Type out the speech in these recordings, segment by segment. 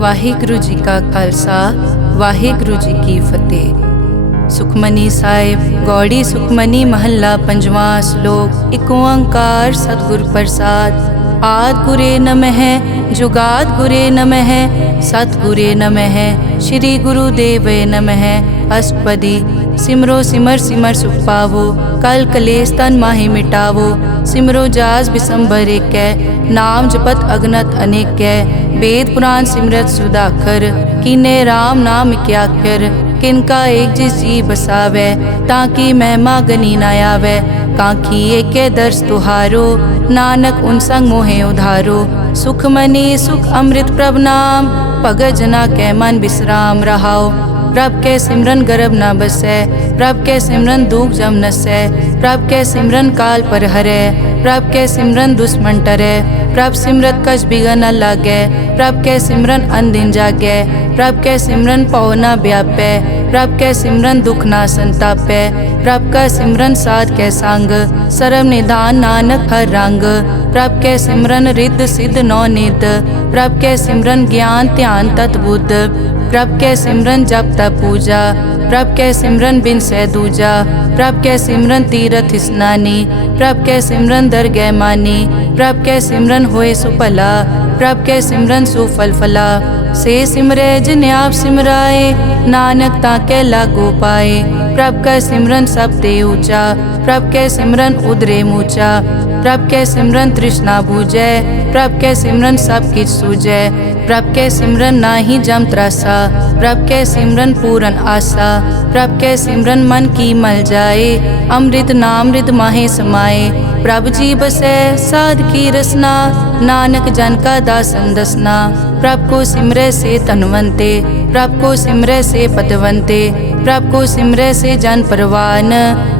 ਵਾਹਿਗੁਰੂ ਜੀ ਕਾ ਖਾਲਸਾ ਵਾਹਿਗੁਰੂ ਜੀ ਕੀ ਫਤਿਹ। ਸੁਖਮਨੀ ਸਾਹਿਬ ਗੌੜੀ ਸੁਖਮਨੀ ਮਹੱਲਾ ਪੰਜਵਾਂ ਸ਼ਲੋਕ। ਇੱਕ ਓੰਕਾਰ ਸਤਿਗੁਰ ਪ੍ਰਸਾਦ। ਆਦਿ ਗੁਰੇ ਨਮः ਜੁਗਾਦ ਗੁਰੇ ਨਮः ਸਤਿਗੁਰੇ ਨਮः ਸ਼੍ਰੀ ਗੁਰੂ ਦੇਵੇ ਨਮः। ਅਸ਼ਟਪਦੀ। सिमरो सिमर सिमर सुख पावो कल कलेस तन माहि मिटावो। सिमरो जास बिसंबर एकै नाम जपत अगनत अनेकै। वेद पुराण सिमरत सुधाकर कीने राम नाम क्याकर। किनका एक जिस जी बसावै ताकि महिमा गनी न आवै। कांखी एकै दर्श तुहारो नानक उन संग मोहे उधारो। सुख मनी सुख अमृत प्रभ नाम भगत जना कै मन विश्राम रहाओ। प्रभ के सिमरन गर्भ न बसै प्रभ के सिमरन दुख जम नसै। प्रभ के सिमरन काल पर हरै प्रभ के सिमरन दुश्मन टरै। प्रभ सिमरत कछ बिगन न लागै प्रभ के सिमरन अनदिन जागै। प्रभ के सिमरन पौ न व्यापै प्रभ के सिमरन दुख न संतापै। प्रभ का सिमरन साध के संग सर्व निधान नानक हर रंग। प्रभ के सिमरन रिद्ध सिद्ध नौ निध प्रभ के सिमरन ज्ञान ध्यान तत बुद्ध। प्रभ के सिमरन जप तप पूजा प्रभ के सिमरन बिन सै दूजा। प्रभ के सिमरन तीरथ स्नानी प्रभ के सिमरन दरगह मानी। प्रभ के सिमरन होए सुफला प्रभ के सिमरन सुफल फला। से सिमरे जिन आप सिमराए नानक ताके लागो पाए। प्रभ का सिमरन सब ते ऊंचा प्रभ के सिमरन उदरे मूचा। प्रभ के सिमरन तृष्णा बूझै प्रभ के सिमरन सब किछ सूझै। प्रभ के सिमरन नाही जम त्रासा प्रभ के सिमरन पूरन आसा। प्रभ के सिमरन मन की मल जाए अमृत नाम रिद माहे समाए। प्रभ जी बसै साध की रसना नानक जन का दासन दसना। प्रभ को सिमरै से तनवंते प्रभ को सिमरै से पतवंते। प्रभ को सिमरै से जन परवान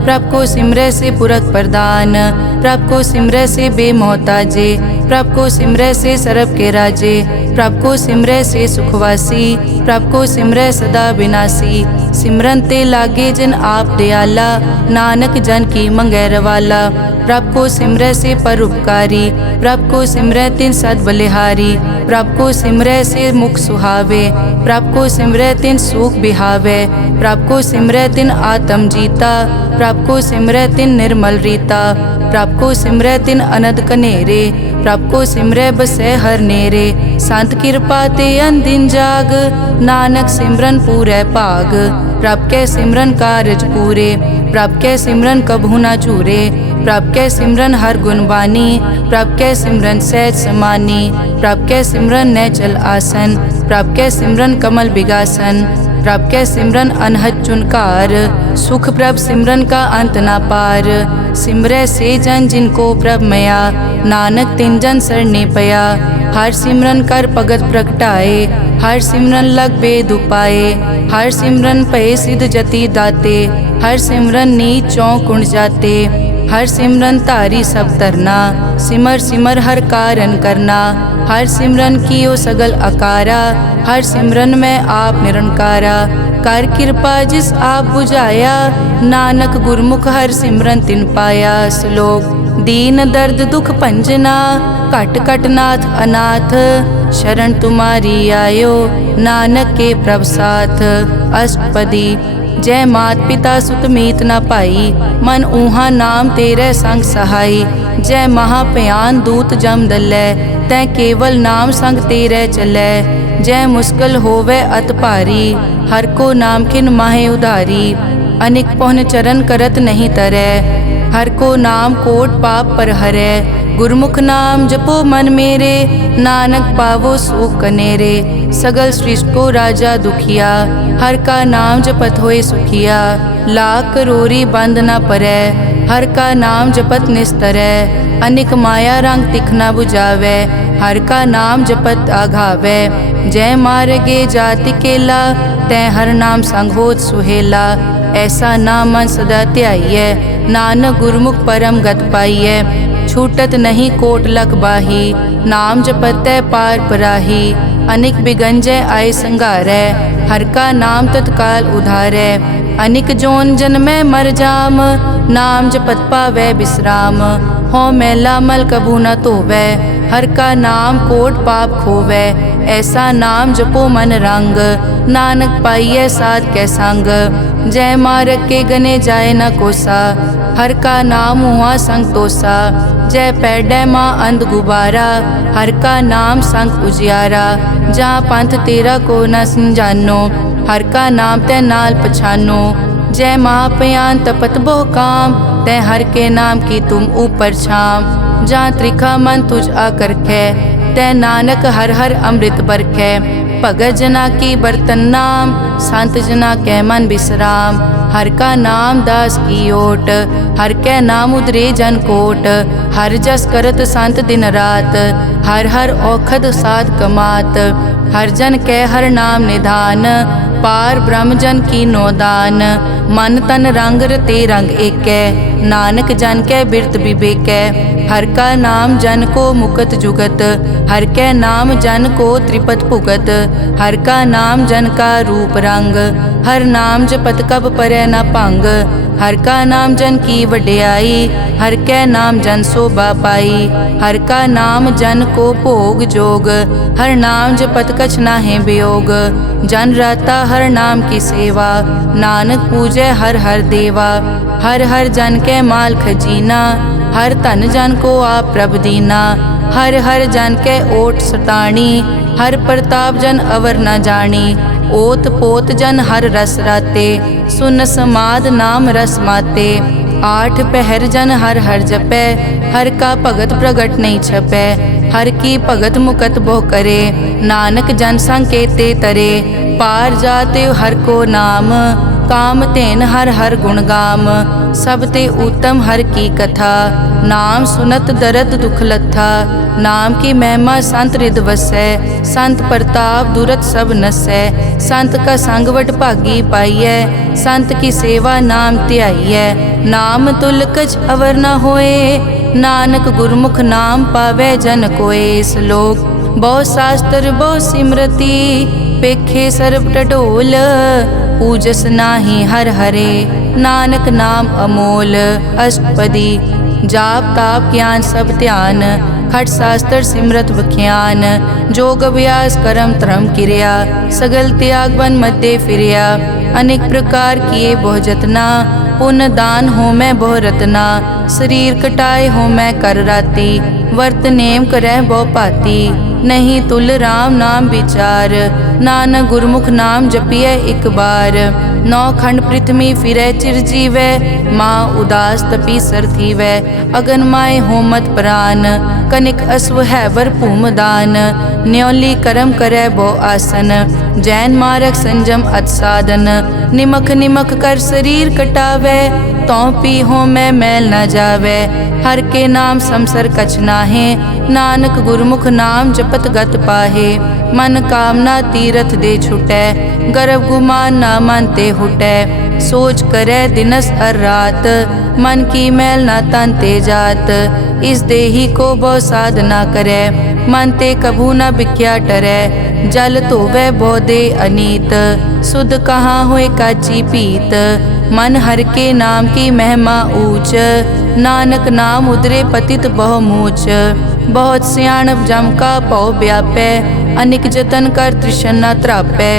प्रभ को सिमरै से पुरख प्रदान। प्रभ को सिमरै से बेमोहताजे प्रभ को सिमरै से सरब के राजे। प्रभ को सिमरै से सुखवासी प्रभ को सिमरै सदा विनाशी। सिमरन ते लागे जिन आप दयाला नानक जन की मंगै रवाला। प्रभ को सिमरै से परोपकारी प्रभ को सिमरै तिन सद बलिहारी। प्रभ को सिमरै से मुख सुहावे प्रभ को सिमरै तिन सुख बिहावे। प्रभ को सिमरै तिन आत्म जीता प्रभ को सिमरै तिन निर्मल रीता। प्रभ को सिमरै तिन अनद कनेरे प्रभ को सिमरै बसै हर नेरे। संत कृपा ते अनदिन जाग नानक सिमरन पूरै भाग। प्रभ के सिमरन कारज पूरे प्रभ के सिमरन कभू न चूरे। प्रभ के सिमरन हर गुण बानी प्रभ के सिमरन सहज समानी। प्रभ के सिमरन नैचल आसन प्रभ के सिमरन कमल बिगासन। प्रभ के सिमरन अनहद चुनकार सुख प्रभ सिमरन का अंत ना पार। सिमरै से जन जिनको प्रभ मया नानक तिन जन सरने पया। हर सिमरन कर भगत प्रगटाए हर सिमरन लग बेद उपाए। हर सिमरन पए सिद्ध जति दाते हर सिमरन नीच चौं कुंड जाते। हर सिमरन तारी सब तरना सिमर सिमर हर कारण करना। हर सिमरन कियो सगल अकारा हर सिमरन में आप निरंकारा। कर कृपा जिस आप बुझाया नानक गुरमुख हर सिमरन तिन पाया। श्लोक। दीन दर्द दुख भंजना घट घट नाथ अनाथ। शरण तुम्हारी आयो नानक के प्रभ साथ। अष्टपदी। जय मात पिता सुत मीत न पाई मन ऊहा नाम तेरे संग सहाई। जय महाभयान दूत जम दलै तै केवल नाम संग तेरे चलै। जय मुश्किल होवे अत भारी हर को नाम खिन माहे उधारी। अनिक पौन चरण करत नहीं तरै हर को नाम कोट पाप पर हरै। गुरमुख नाम जपो मन मेरे नानक पावो सुख कनेरे। सगल सृष्टि को राजा दुखिया हर का नाम जपत होए सुखिया। लाख करोरी बंद न परै हर का नाम जपत निस्तरै। अनिक माया रंग तिखना बुझावै हर का नाम जपत आघावै। जय मार्गे जाति केला तै हर नाम संग होत सुहेला। ऐसा नाम मन सदा ध्याइयै नानक गुरमुख परम गत पाइयै। छूटत नहीं कोट लख बाही नाम जपतै पार पराही। अनिक बिगंजय आय संघारै हर का नाम तत्काल उधारै। अनिक जोन जन्मै मर जाम नाम जपत पावै विश्राम। हो मैला मल कबू न धोवै हर का नाम कोट पाप खोवै। ऐसा नाम जपो मन रंग, नानक पाइयै साध कै संग। जय मारग के गने जाए न कोसा, हर का नाम हुआ संग तोसा। जय पैडै माँ अंध गुबारा, हर का नाम संग उजियारा। जहाँ पंथ तेरा को न समझानो, हर का नाम तै नाल पछानो। जय महापयान तपत बहु काम, तै हर के नाम की तुम ऊपर छाम। जहाँ त्रिखा मन तुझ आकर कै, तै नानक हर हर अमृत बरखै। भगत जना की बर्तन नाम, संत जना कै मन विश्राम। हर का नाम दास की ओट, हर कै नाम उदरे जन कोट। हर जस करत संत दिन रात, हर हर औखद साध कमात। हर जन कै हर नाम निधान, पार ब्रह्म जन की नोदान। मन तन रंग रते रंग एकै, नानक जन कै बिरत विवेकै। हर का नाम जन को मुकत जुगत, हर कै नाम जन को त्रिपत भुगत। हर का नाम जन का रूप रंग, हर नाम जपत कब परै न भंग। हर का नाम जन की वड्याई, हर कै नाम जन शोभा पाई। हर का नाम जन को भोग जोग, हर नाम जपत कछ नाहि वियोग। जन राता हर नाम की सेवा, नानक पूजै हर हर देवा। हर हर जन कै माल खजीना, हर धन जन को आप प्रभ दीना। हर हर जन कै ओट सताणी, हर प्रताप जन अवर न जानी। ओत पोत जन हर रस राते, सुन समाद नाम रस माते। आठ पहर जन हर हर जपै, हर का भगत प्रगट नहीं छपै। हर की भगत मुकत बहु करे, नानक जन संकेते तरे। पार जाते हर को नाम, काम तेन हर हर गुण गाम। सब ते उत्तम हर की कथा, नाम सुनत दरद दुख लथा। नाम की महिमा संत रिद वसै, संत प्रताप दुरत सब नसै। संत का संग वड भागी पाइयै, संत की सेवा नाम ध्याइयै। नाम तुल कछ अवर न होए, नानक गुरमुख नाम पावै जन कोए। श्लोक बहु शास्त्र बहु सिमरति, पेखे सर्ब टडोल। पूजस नाही हर हरे, नानक नाम अमोल। अष्टपदी जाप ताप ज्ञान सब ध्यान, खट शास्त्र सिमरत बख्यान। जोग अभ्यास करम धर्म क्रिया, सगल त्याग बन मध्य फिरिया। अनेक प्रकार किए बहु जतना, पुण्य दान हो मैं बहु रतना। शरीर कटाए हो मैं कर राती, वर्त नेम करह बहु पाती। नहीं तुल राम नाम विचार, नानक गुरमुख नाम जपिए एक बार। नौ खंड पृथ्वी फिरै चिर जीवै, माँ उदास तपी सर थीवै। अगन माय होमत प्राण, कनिक अश्व हैवर भूमदान। न्योली करम करै बहु आसन, जैन मारक संजम अत साधन। निमख निमख कर शरीर कटावै, तौ पी हो मैं मैल न जावै। हर के नाम समसर कछ नाहे, नानक गुरमुख नाम जपत गत पाहे। मन कामना तीरथ दे छुटै, गर्भ गुमान न मन ते हुटै। सोच करै दिनस हर रात, मन की मैल न तन ते जात। इस देही को बहु साधना करै, मन ते कभू न बिख्या टरै। जल धोवै बहु दे अनीत, सुध कहाँ होए काची पीत। मन हर के नाम की महिमा ऊंच, नानक नाम उदरे पतित बहु मूच। बहुत सियाणप जम का पौ व्यापै, अनेक जतन कर तृष्ण न त्रापै।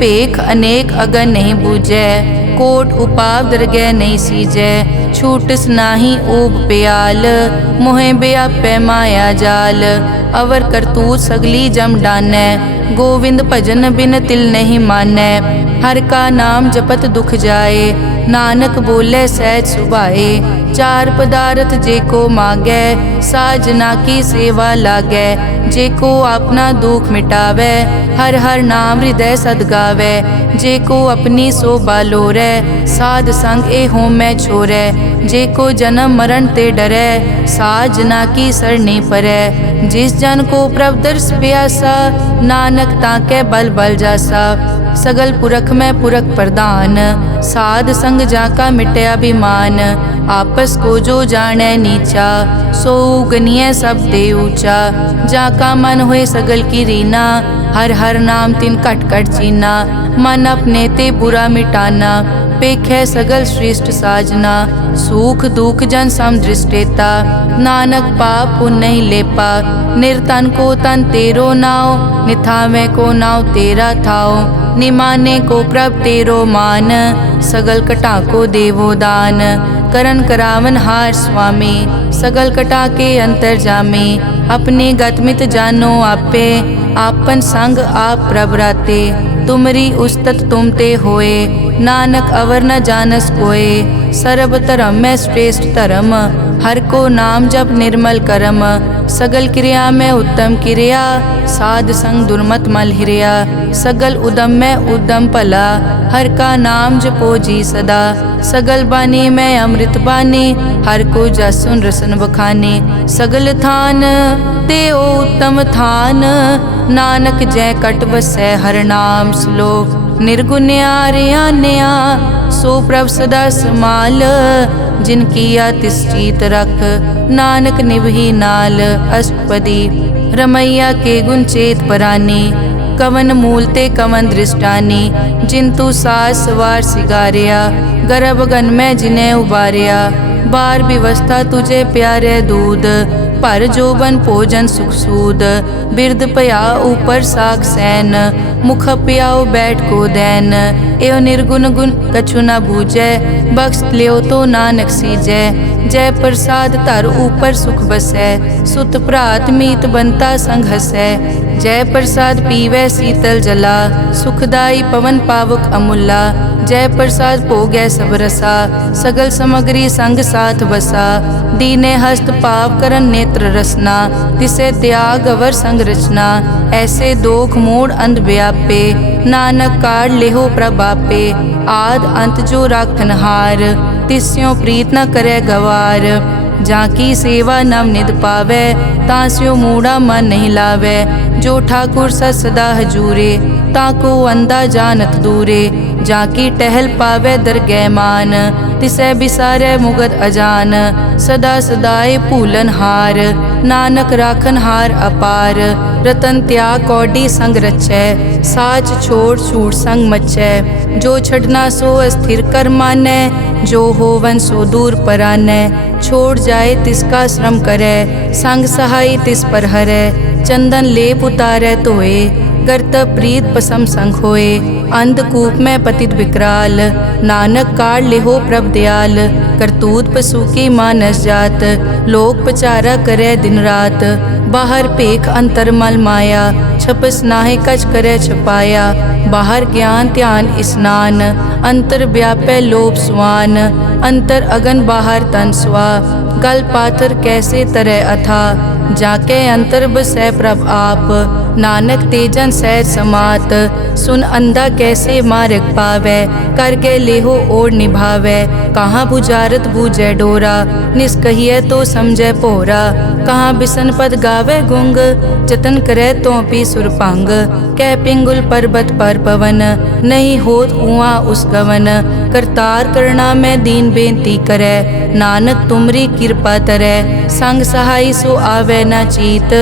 पेख अनेक अगन नहीं बूझै, कोट उपाव दरगह नहीं सीजै। छूटस नाही ऊब प्याल, मोहे व्यापै माया जाल। अवर करतूत सगली जम डानै, गोविंद भजन बिन तिल नहीं मानै। हर का नाम जपत दुख जाए, नानक बोले सहज सुभाए। चार पदार्थ जे को मांगै, साजना की सेवा लागै। जे को अपना दुख मिटावै, हर हर नाम हृदय सद गावै। जे को अपनी शोभा लोरै, साध संग ए होमै छोरै। जे को जन्म मरण ते डरै, साजना की सरनी परै। जिस जन को प्रभ दर्श प्यासा, नानक ताकै बल बल जासा। सगल पुरख में पुरख प्रधान, साध संग जाका मिटे अभिमान। आपस को जो जाने नीचा, सो गनिय सब ते ऊंचा। जाका मन होए सगल की रीना, हर हर नाम तिन कट कट चीना। मन अपने ते बुरा मिटाना, पेखै सगल श्रेष्ठ साजना, सुख दुख जन सम दृष्टेता। नानक पाप पुण्य नहीं लेपा, निर्तन को तन तेरो नाव। निथावे को नाव तेरा थाओ, निमाने को प्रभ तेरो मान। सगल कटा को देवो दान, करन करावन हार स्वामी। सगल कटा के अंतर जामे, अपने गतमित जानो आपे। आपन संग आप प्रभ राते, तुमरी उस्तत तुम ते होए। नानक अवर न जानस कोए, सर्ब धर्म में श्रेष्ठ धर्म। हर को नाम जप निर्मल करम, सगल क्रिया में उत्तम क्रिया। साध संग दुर्मत मल हिरिया, सगल उदम में उद्दम भला। हर का नाम जपो जी सदा, सगल बानी में अमृत बानी। हर को जसुन रसन बखाने, सगल थान देओ उत्तम थान। नानक जय कट बसै हर नाम श्लोक। निर्गुण्या रियान्या सो प्रभ सदा समाल। जिन किया तिस चीत रख, नानक निभही नाल। अष्टपदी रमैया के गुण चेत परानी, कवन मूल ते कवन दृष्टानी। जिंतु सास वार सिगारिया, गर्भ गन में जिन्हें उबारिया। बार व्यवस्था तुझे प्यारे दूध, पर जोबन भोजन सुख सूद। बिरद पया ऊपर साग सैन, मुख पियाओ बैठ को दैन। एव निर्गुण गुण कछु न बूझै, बख्श लियो तो नानक सीजै। जय प्रसाद धर ऊपर सुख बसै, सुत भ्रात मीत बनता संग हसै। जय प्रसाद पीवै शीतल जला, सुखदाई पवन पावक अमूला। जय प्रसाद भोगै सब रसा, सगल समग्री संग साथ बसा। दीने हस्त पाव करन नेत्र रसना, तिसे त्याग अवर संग रचना। ऐसे दोख मूढ़ अंध व्यापे, नानक काढ़ लेहो प्रभापे। आद अंत जो राखन हार, तिस्यों प्रीत न करे गवार। जाकी सेवा नव निध पावै, तास्यो मूढ़ा मन नहीं लावै। जो ठाकुर सदा हजूरे, ताको अंधा जानत दूरे। जाकी टहल पावै दरगह मान, तिसै बिसारै मुगद अजान। सदा सदाए भूलन हार, नानक राखन हार अपार। रतन त्याग कौडी संग रचै, साच छोड़ छूट संग मचै। जो छड़ना सो अस्थिर कर मानै, जो होवन सो दूर परानै। छोड़ जाए तिसका श्रम करै, संग सहाय तिस पर हरै। चंदन लेप उतारै धोए, करतब प्रीत पसम संग होए। अंधकूप में पतित विकराल, नानक काढ़ लेहो प्रभ दयाल। करतूत पशु की मानस जात, लोक पचारा करे दिन रात। बाहर पेख अंतर मल माया, छपस नाहे कछ करे छपाया। बाहर ज्ञान ध्यान स्नान, अंतर व्यापै लोभ स्वान। अंतर अगन बाहर तन स्वा, गल पाथर कैसे तरह अथा। जाके अंतर बसै प्रभ आप, नानक तेजन सैर समात। सुन अंधा कैसे मार्ग पावै, कर गए लेहो ओर निभावै। कहाँ बुझारत बूझै डोरा, निष्कहिए तो समझै पोरा। कहाँ बिसन पद गावे गुंग, जतन करे तो पी सुरभंग। कह पिंगुल पर्वत पर पवन, नहीं होत कुआं उस गवन। करतार करना में दीन बेनती करे, नानक तुमरी कृपा तरै। संग सहाय सो आवे न चीत,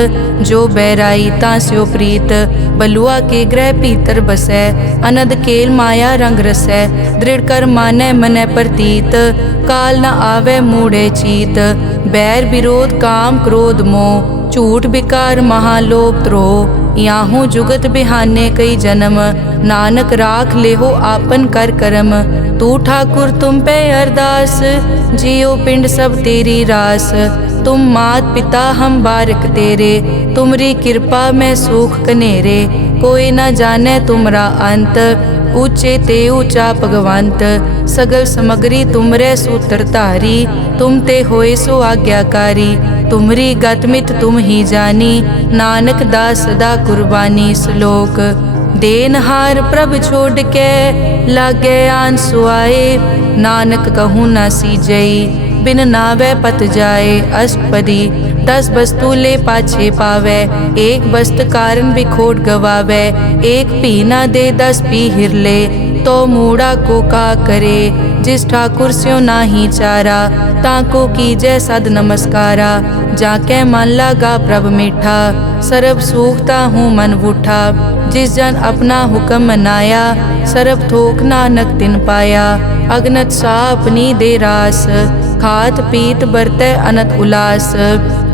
जो बैराई तास्यो प्रीत। बलुआ के ग्रह भीतर बसै, अनद केल माया रंग रसै। दृढ़ कर मानै मनै प्रतीत, काल न आवे मूढ़े चीत। बैर विरोध काम क्रोध मोह, झूठ विकार महालोभ द्रोह। याहू जुगत बिहाने कई जन्म, नानक राख लेहो आपन कर करम। तू ठाकुर तुम पे अरदास, जियो पिंड सब तेरी रास। तुम मात पिता हम बारक तेरे, तुमरी कृपा में सुख कनेरे। कोई न जाने तुमरा अंत, ऊंचे ते ऊंचा भगवंत। सगल समग्री तुमरे सूत्रधारी, तुम ते होए सो आज्ञाकारी। तुमरी गतमित तुम ही जानी, नानक दास सदा कुर्बानी। श्लोक देनहार प्रभ छोड़ के, लागे आन सुआए। नानक कहूँ न सीजई, बिन नावे पत जाए। अष्टपदी 10 वस्तु ले पाछे पावे, एक वस्त कारण बिखोट गवावे। एक पी न दे 10 पी हिरले, तो मूढ़ा को का करे। जिस ठाकुर स्यो नाही चारा, ताको कीजै सद नमस्कारा। जाके मन लागा प्रभ मीठा, सरब सूखता हूँ मन बूठा। जिस जन अपना हुक्म मनाया, सरब थोक नानक तिन पाया। अगनत सा अपनी दे रास, खात पीत बरतै अनत उलास।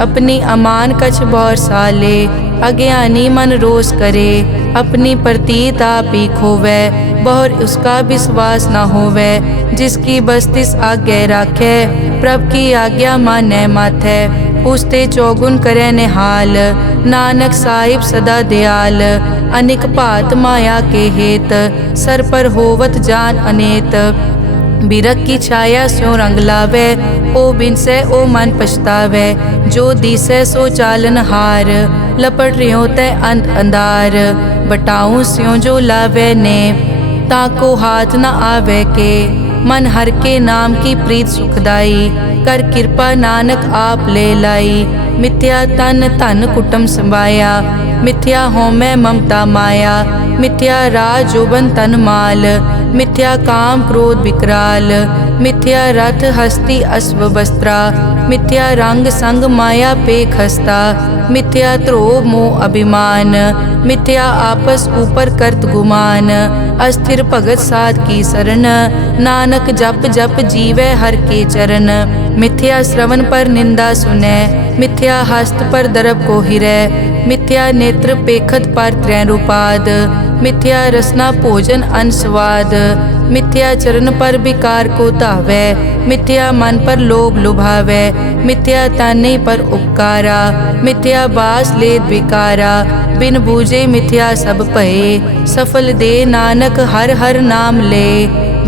अपनी अमान कछ बौर साले, अज्ञानी मन रोस करे। अपनी प्रतीत आप ही खोवै, बहुर उसका विश्वास न होवै। जिसकी बस्तिस आज्ञा राखै, प्रभ की आज्ञा मानै माथै। उसते चौगुन करे निहाल, नानक साहिब सदा दयाल। अनिक भात माया के हेत, सर पर होवत जान अनेत। बिरख की छाया स्यों रंग लावै, ओ बिनसै ओ मन पछतावै। जो दिसै सो चालन हार, लपट रियो तै अंत अंधार। बटाऊं स्यों जो लावै ने, ताको हाथ न आवे के। मन हर के नाम की प्रीत सुखदाई, कर कृपा नानक आप ले लाई। मिथ्या तन धन कुटुम संभाया, मिथ्या होमै ममता माया। मिथ्या राज जोबन तन माल, मिथ्या काम क्रोध विकराल। मिथ्या रथ हस्ती अश्व वस्त्रा, मिथ्या रंग संग माया पेख हस्ता। मिथ्या ध्रोह मोह अभिमान, मिथ्या आपस ऊपर करत गुमान। अस्थिर भगत साध की शरण, नानक जप जप जीवै हर के चरण। मिथ्या श्रवण पर निंदा सुनै, मिथ्या हस्त पर दरब को हिरै। मिथ्या नेत्र पेखत पर त्रैन रूपाद, मिथ्या रसना भोजन अन स्वाद। मिथ्या चरण पर विकार को धावै, मिथ्या मन पर लोभ लुभावै। मिथ्या ताने पर उपकारा, मिथ्या बास लेत विकारा। बिन बूझे मिथ्या सब भये, सफल दे नानक हर हर नाम ले।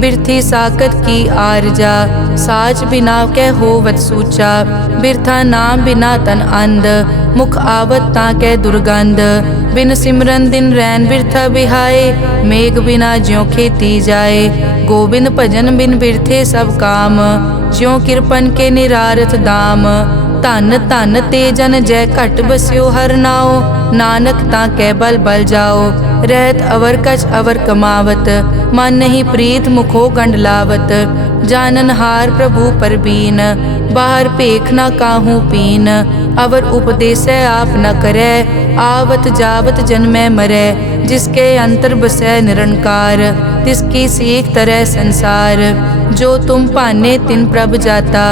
बिरथी साकत की आरजा, साच बिना कै होवत सूचा। बिरथा नाम बिना तन अंध, मुख आवत ताकै दुर्गंध। बिन सिमरन दिन रैन बिरथा बिहाए, मेघ बिना ज्यों खेती जाए। गोबिंद भजन बिन बिरथे सब काम, ज्यों किरपन के निरारथ दाम। धन धन ते जन जय घट बस्यो हर नाओ, नानक ताकै बल बल जाओ। रहत अवर कछ अवर कमावत, मन नहीं प्रीत मुखो गंड लावत। जानन हार प्रभु परबीन, बाहर पेख न काहू पीन। अवर उपदेसै आप न करै, आवत जावत जन्मै मरै। जिसके अंतर बसै निरंकार, तिसकी सीख तरह संसार। जो तुम पाने तिन प्रभ जाता,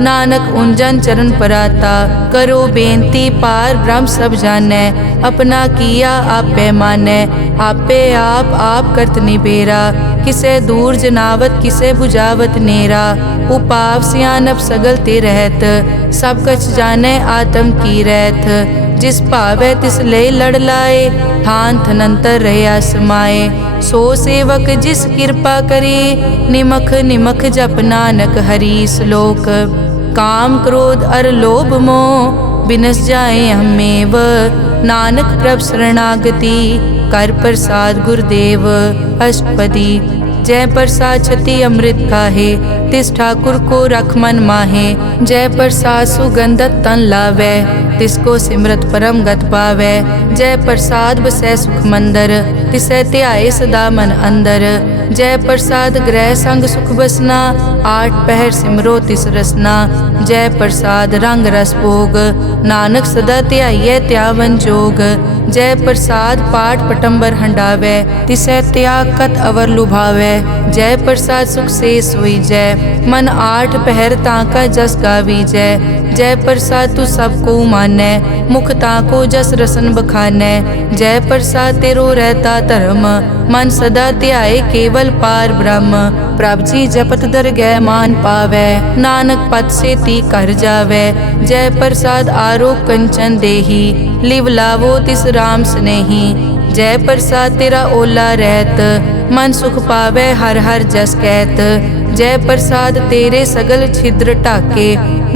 नानक उंजन चरण पराता। करो बेनती पार ब्रह्म सब जानै, अपना किया आपे मानै। आपे आप करत निबेरा, किसे दूर जनावत किसे बुझावत नेरा। उपाव सियानप सगल ते रहत, सब कछ जानै आत्म की रहत। जिस भावै तिस ले लड़ लाए, थान थनंतर रहया समाए। सो सेवक जिस कृपा करे, निमख निमख जप नानक हरि श्लोक। काम क्रोध अर लोभ मोह, बिनस जाए हमेव। नानक प्रभ शरणागति, कर प्रसाद गुरुदेव। अष्टपदी। जय प्रसाद छति अमृत काहे, तिस ठाकुर को रख मन माहे। जय प्रसाद सुगंधत तन लावै, तिसको सिमरत परम गत पावै। जय प्रसाद बसै सुख मंदर, तिसै ध्याए सदा मन अंदर। जय प्रसाद ग्रह संग सुख बसना, आठ पहर सिमरो तिस रसना। जय प्रसाद रंग रस भोग, नानक सदा ध्याइयै त्यावन जोग। जय प्रसाद पाठ पटंबर हंडावै, तिसै त्याग कत अवर लुभावै। जय प्रसाद सुख से सोई जय, मन आठ पहर ताका जस गावी जय। जय प्रसाद तू सबको मानै, मुख ताको जस रसन बखानै। जय प्रसाद तेरो रहता धर्म, मन सदा ध्याए केवल पार ब्रह्म। प्रभ जी जपत दरगह मान पावै, नानक पद से ती कर जावै। जय प्रसाद आरोग कंचन देही, लिव लावो तिस राम स्नेही। जय प्रसाद तेरा ओला रहत, मन सुख पावै हर हर जस कहत। जय प्रसाद तेरे सगल छिद्र ढाके,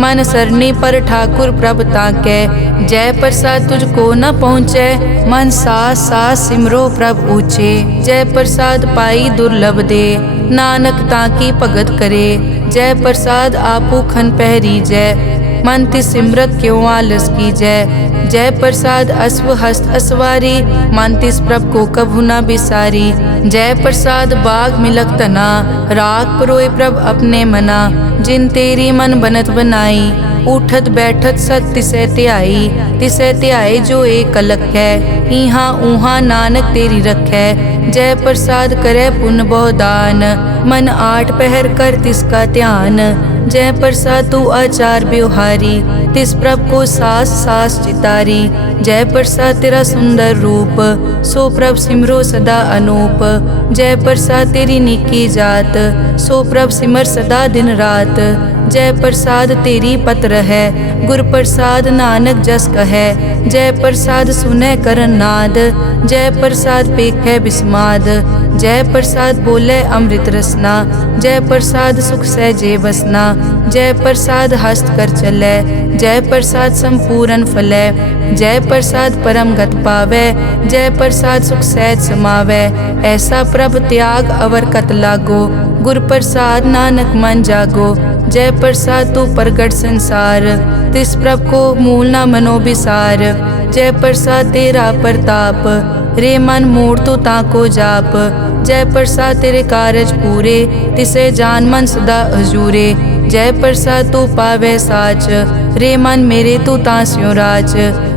मन सरनी पर ठाकुर प्रभ ताकै। जय प्रसाद तुझको न पहुँचै, मन सास सास सिमरो प्रभ ऊँचे। जय प्रसाद पाई दुर्लभ दे, नानक ताकी भगत करे। जय प्रसाद आपू खन पहरी जय, मन तिस सिमरत क्यों आलस की जय। जय प्रसाद अश्व हस्त असवारी, मन तिस प्रभ को कभु न बिसारी। जय प्रसाद बाग मिलक तना, राख परोए प्रभ अपने मना। जिन तेरी मन बनत बनाई, उठत बैठत सत तिसै ध्याई जो एक अलख है। इहाँ ऊहाँ नानक तेरी रखै, जय प्रसाद करे पुन बहु दान। मन आठ पहर कर तिसका ध्यान, जय प्रसाद तू आचार व्यवहारी। तिस प्रभ को सास सास चितारी, जय प्रसाद तेरा सुंदर रूप। सो प्रभ सिमरो सदा अनूप, जय प्रसाद तेरी निकी जात। सो प्रभ सिमर सदा दिन रात, जय प्रसाद तेरी पत्र है। गुर प्रसाद नानक जस कहे, जय प्रसाद सुनै करन नाद। जय प्रसाद पेखै बिस्माद, जय प्रसाद बोले अमृत रसना। जय प्रसाद सुख सहजे बसना, जय प्रसाद हस्त कर चलै। जय प्रसाद संपूर्ण फलै, जय प्रसाद परम गत पावै। जय प्रसाद सुख सहज समावै, ऐसा प्रभ त्याग अवर कत लागो। गुर प्रसाद नानक मन जागो, जय प्रसाद तू प्रगट संसार। तिस प्रभ को मूल न मनो बिसार, जय प्रसाद तेरा प्रताप। रे मन मूड तू ताको जाप, जय प्रसाद तेरे कारज पूरे। तिसे जान मन सदा हजूरे, जय प्रसाद तू पावे साच। रे मन मेरे तू तास्यो राज,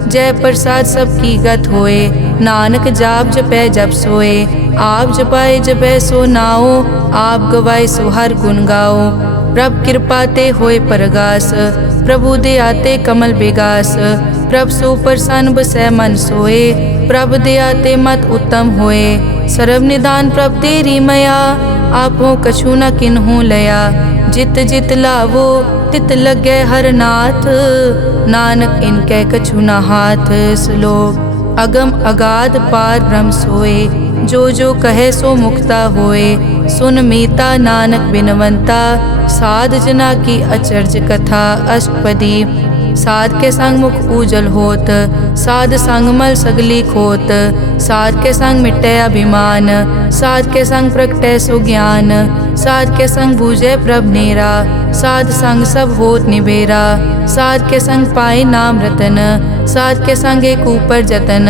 जय प्रसाद सबकी गत होए। नानक जाप जपै जप सोए, आप जपाए जपै सो नाओ। आप गवाए सो हर गुण गाओ, प्रभ कृपा ते होए परगास। प्रभु दे आते कमल बेगास, प्रभ सो प्रसन्न बसै मन सोए। प्रभ दे आते मत उत्तम होए, सर्व निदान प्रभ तेरी मया। आपो कछु न किन्हू लया, जित जित लावो तित लगे हर नाथ। नानक इनके कछु न हाथ। श्लोक अगम अगाध पार ब्रह्म सोए, जो कहे सो मुक्ता होए। सुन मीता नानक बिनवंता, साध जना की अचर्ज कथा। अष्टपदी साध के संग मुख उजल होत, साध संग मल सगली खोत। साध के संग मिटे अभिमान, साध के संग प्रगटे सो ज्ञान। साध के संग बूझे प्रभ नेरा, साध संग सब होत निबेरा। साध के संग पाए नाम रतन, साध के संग एक ऊपर जतन।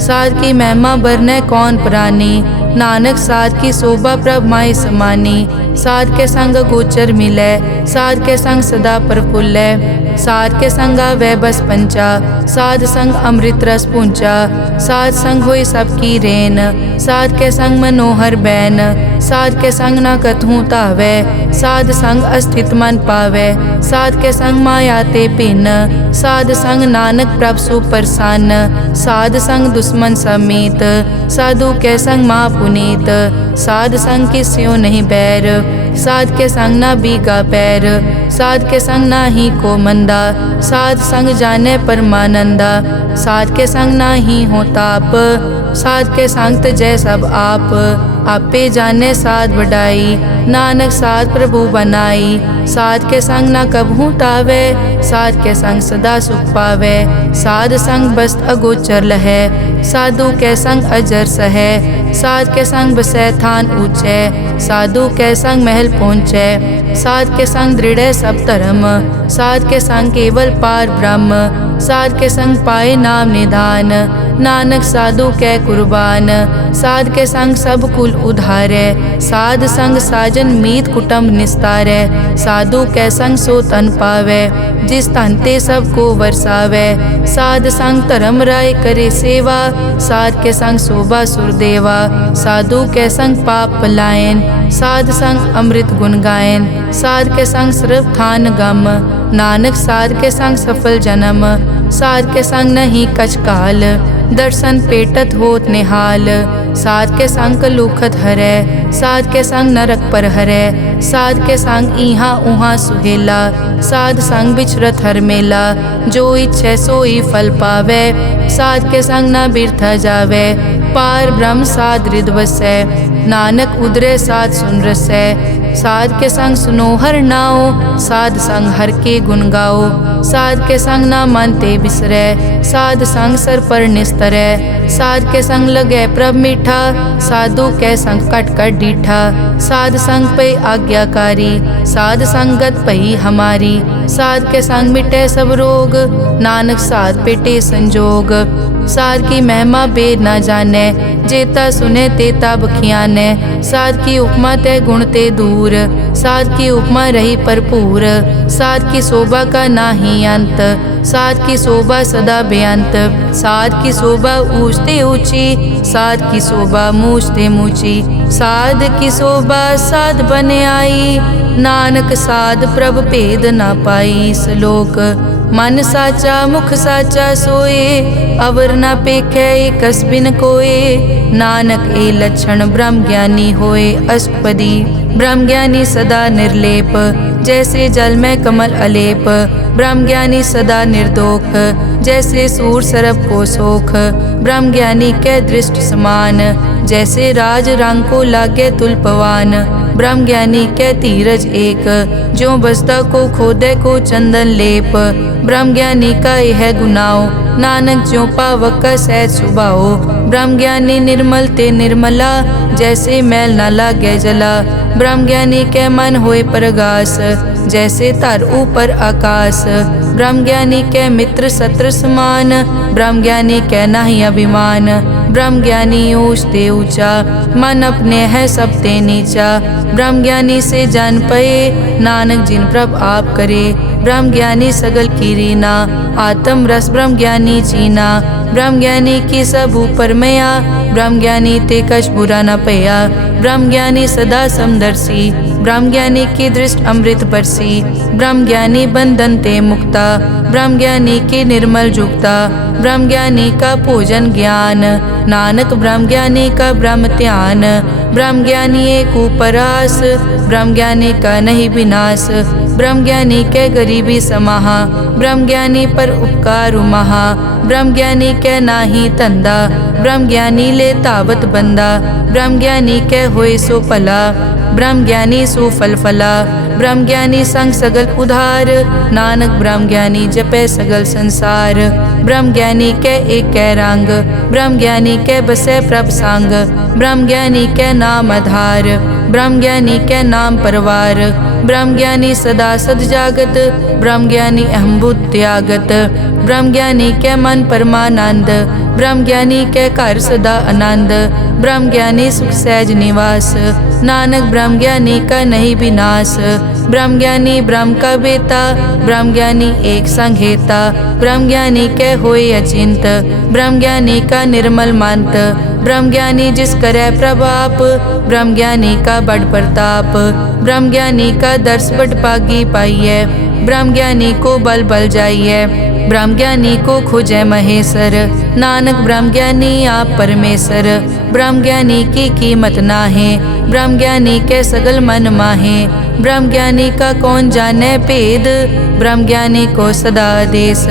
साध की महिमा बरने कौन प्राणी, नानक साध की शोभा प्रभ माई समानी। साध के संग गोचर मिलै, साध के संग सदा प्रफुल्लै। साध के संग आवे बस पंचा, साध संग अमृत रस पूंचा। साध संग होई सबकी रेन, साध के संग मनोहर बैन। साध के संग न कथूं तावै, साध संग अस्थित मन पावै। साध के संग माया ते भिन्न, साध संग नानक प्रभ सु प्रसन्न। साध संग दुश्मन समीत, साधु के संग माँ पुनीत। साध संग किस्यो नहीं बैर, साध के संग ना बीगा पैर। साध के संग ना ही को मंदा, साध संग जाने परमानंदा। साध के संग ना ही हो ताप, साध के संग तजै सब आप। आपे जाने साध बढ़ाई, नानक साध प्रभु बनाई। साध के संग ना कबहू तावै, साध के संग सदा सुख पावै। साध संग बस्त अगोचर लहै, साधु के संग अजर सहै। साध के संग बसै थान ऊंचै, साधु के संग महल पहुँचै। साध के संग दृढ़ सब धर्म, साध के संग केवल पार ब्रह्म। साध के संग पाए नाम निधान, नानक साधु कै कुर्बान। साध के संग सब कुल उधारै, साध संग साजन मीत कुटुंब निस्तारै। साधु कै संग सो तन पावै, जिस तन ते सबको वरसावै। साध संग धर्म राय करे सेवा, साध के संग शोभा सुरदेवा। साधु के संग पाप पलायन, साध संग अमृत गुण गायन। साध के संग सर्व थान गम, नानक साध के संग सफल जन्म। साध के संग नहीं कछ काल, दर्शन पेटत होत निहाल। साध के संग लूखत हरै, साध के संग नरक पर हरै। साध के संग इहाँ उहाँ सुहेला, साध संग बिचरत हर मेला। जो इच्छै सोई फल पावै, साध के संग न बिरथा जावै। पार ब्रह्म साध हृद बसै, नानक उदरे साध सुन रसै। साध के संग सुनो हर नाओ, साध संग हर के गुण गाओ। साध के संग ना मन ते बिसरै, साध संग सर पर निस्तरै। साध के संग लगै प्रभ मीठा, साधु के संग कट कट डीठा। साध संग पे आज्ञाकारी, साध संगत पई हमारी। साध के संग मिटे सब रोग, नानक साध पेटे संजोग। साध की महिमा बेद ना जाने, जेता सुने तेता बखियाने। साध की उपमा ते गुण ते दूर, साध की उपमा रही भरपूर। साध की शोभा का नाही अंत, साध की शोभा सदा बेअंत। साध की शोभा ऊंच ते ऊंची, साध की शोभा मूछ ते मूची। साध की शोभा साध बने आई, नानक साध प्रभ भेद ना पाई। श्लोक मन साचा मुख साचा सोए, अवर ना पेखै एकस बिन कोए। नानक ए लक्षण ब्रह्म ज्ञानी होए। अष्टपदी ब्रह्म ज्ञानी सदा निर्लेप, जैसे जल में कमल अलेप। ब्रह्म ज्ञानी सदा निर्दोख, जैसे सूर सरब को सोख। ब्रह्म ज्ञानी के दृष्ट समान, जैसे राज रंग को लागे तुलपवान। ब्रह्म ज्ञानी के धीरज एक, जो बसता को खोदे को चंदन लेप। ब्रह्म ज्ञानी का यह गुनाओ, नानक ज्यों पावक का सहज सुभाओ। ब्रह्म ज्ञानी निर्मल ते निर्मला, जैसे मैल न लागे जला। ब्रह्म ज्ञानी के मन होए प्रगास, जैसे धर ऊपर आकाश। ब्रह्म ज्ञानी के मित्र शत्रु समान, ब्रह्म ज्ञानी के नाही अभिमान। ब्रह्म ज्ञानी ऊंच ते ऊंचा, मन अपने है सब ते नीचा। ब्रह्म ज्ञानी से जान पए, नानक जिन प्रभ आप करे। ब्रह्म ज्ञानी सगल की रीना, आत्म रस ब्रह्म ज्ञानी चीना। ब्रह्म ज्ञानी की सब ऊपर मया, ब्रह्म ज्ञानी ते कछ बुरा न पया। ब्रह्म ज्ञानी सदा समदर्शी, ब्रह्म ज्ञानी की दृष्ट अमृत बरसी। ब्रह्म ज्ञानी बंधन ते मुक्ता, ब्रह्म ज्ञानी की निर्मल जुगता। ब्रह्म ज्ञानी का पूजन ज्ञान, नानक ब्रह्म ज्ञानी का ब्रह्म ध्यान। ब्रह्म ज्ञानी एक उपरास, ब्रह्म ज्ञानी का नहीं विनाश। ब्रह्म ज्ञानी के गरीबी समाहा, ब्रह्म ज्ञानी पर उपकार महा। ब्रह्म ज्ञानी के नाही धंधा, ब्रह्म ज्ञानी ले तावत बंदा। ब्रह्म ज्ञानी के होए सो भला, ब्रह्म ज्ञानी सो फल फला। ब्रह्म ज्ञानी संग सगल उधार, नानक ब्रह्म ज्ञानी जपे सगल संसार। ब्रह्म ज्ञानी के एक कै रंग, ब्रह्म ज्ञानी के बसे प्रभ संग। ब्रह्म ज्ञानी के नाम आधार, ब्रह्म ज्ञानी के नाम परवार। ब्रह्म ज्ञानी सदा सद जागत, ब्रह्म ज्ञानी अहम बुद्धि त्यागत। ब्रह्म ज्ञानी के मन परमानंद, ब्रह्म ज्ञानी के घर सदा आनंद। ब्रह्म ज्ञानी सुख सहज निवास, नानक ब्रह्म ज्ञानी का नहीं विनाश। ब्रह्म ज्ञानी ब्रह्म का बेता, ब्रह्म ज्ञानी एक संग हेता। ब्रह्म ज्ञानी के होए अचिंत, ब्रह्म ज्ञानी का निर्मल मंत। ब्रह्म ज्ञानी जिस करे प्रभाप, ब्रह्म ज्ञानी का बड़ प्रताप। ब्रह्म ज्ञानी का दर्श बड़ पागी पाइये, ब्रह्म ज्ञानी को बल बल जाइए। ब्रह्म ज्ञानी को खोजे महेश्वर, नानक ब्रह्म ज्ञानी आप परमेश्वर। ब्रह्म ज्ञानी की कीमत नाहे, ब्रह्म ज्ञानी के सगल मन माहे। ब्रह्म ज्ञानी का कौन जाने भेद, ब्रह्म ज्ञानी को सदा आदेश।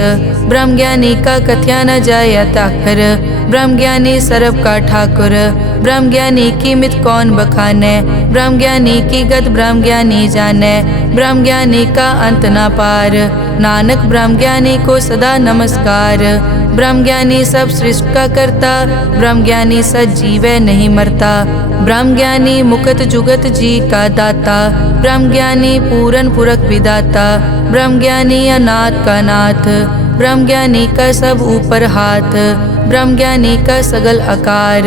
ब्रह्म ज्ञानी का कथ्या न जाय ताखर, ब्रह्म ज्ञानी सर्व का ठाकुर। ब्रह्म ज्ञानी की मित कौन बखाने, ब्रह्म ज्ञानी की गत ब्रह्म ज्ञानी जाने। ब्रह्म ज्ञानी का अंत न पार, नानक ब्रह्म ज्ञानी को सदा नमस्कार। ब्रह्म ज्ञानी सब सृष्टि का करता, ब्रह्म ज्ञानी सजीवै नहीं मरता। ब्रह्म ज्ञानी मुकत जुगत जी का दाता, ब्रह्म ज्ञानी पूरन पुरख विदाता। ब्रह्म ज्ञानी अनाथ का नाथ, ब्रह्म ज्ञानी का सब ऊपर हाथ। ब्रह्म ज्ञानी का सगल आकार,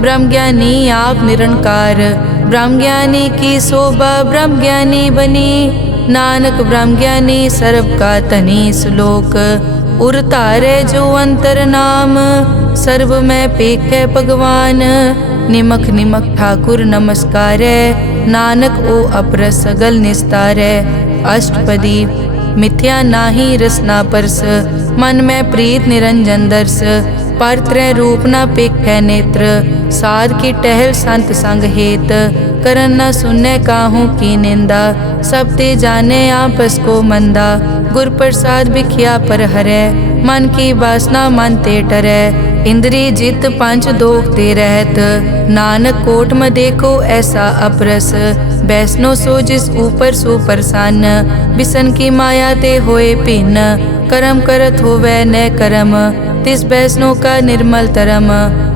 ब्रह्म ज्ञानी आप निरंकार। ब्रह्म ज्ञानी की शोभा ब्रह्म ज्ञानी बनी, नानक ब्रह्म ज्ञानी सर्व का तनी। श्लोक उर तारे जो अंतर नाम, सर्व में पेखे भगवान। निमक निमक ठाकुर नमस्कारे, नानक ओ अपर सगल निस्तारे। अष्टपदी मिथ्या नाही रसना परस, मन में प्रीत निरंजन दर्श। पर त्रय रूप न पेखे नेत्र, साध की टहल संत संग हेत। करन न सुने काहू की निंदा, सब ते जाने आपस को मंदा। गुर प्रसाद बिखिया पर हरै, मन की वासना मन ते टरै। इंद्री जित पंच दोख ते रहत, नानक कोट में देखो ऐसा अपरस। वैष्णो सो जिस ऊपर सो प्रसन्न, बिसन की माया ते होए भिन्न। कर्म करत होवे न कर्म, तिस वैष्णो का निर्मल तरम।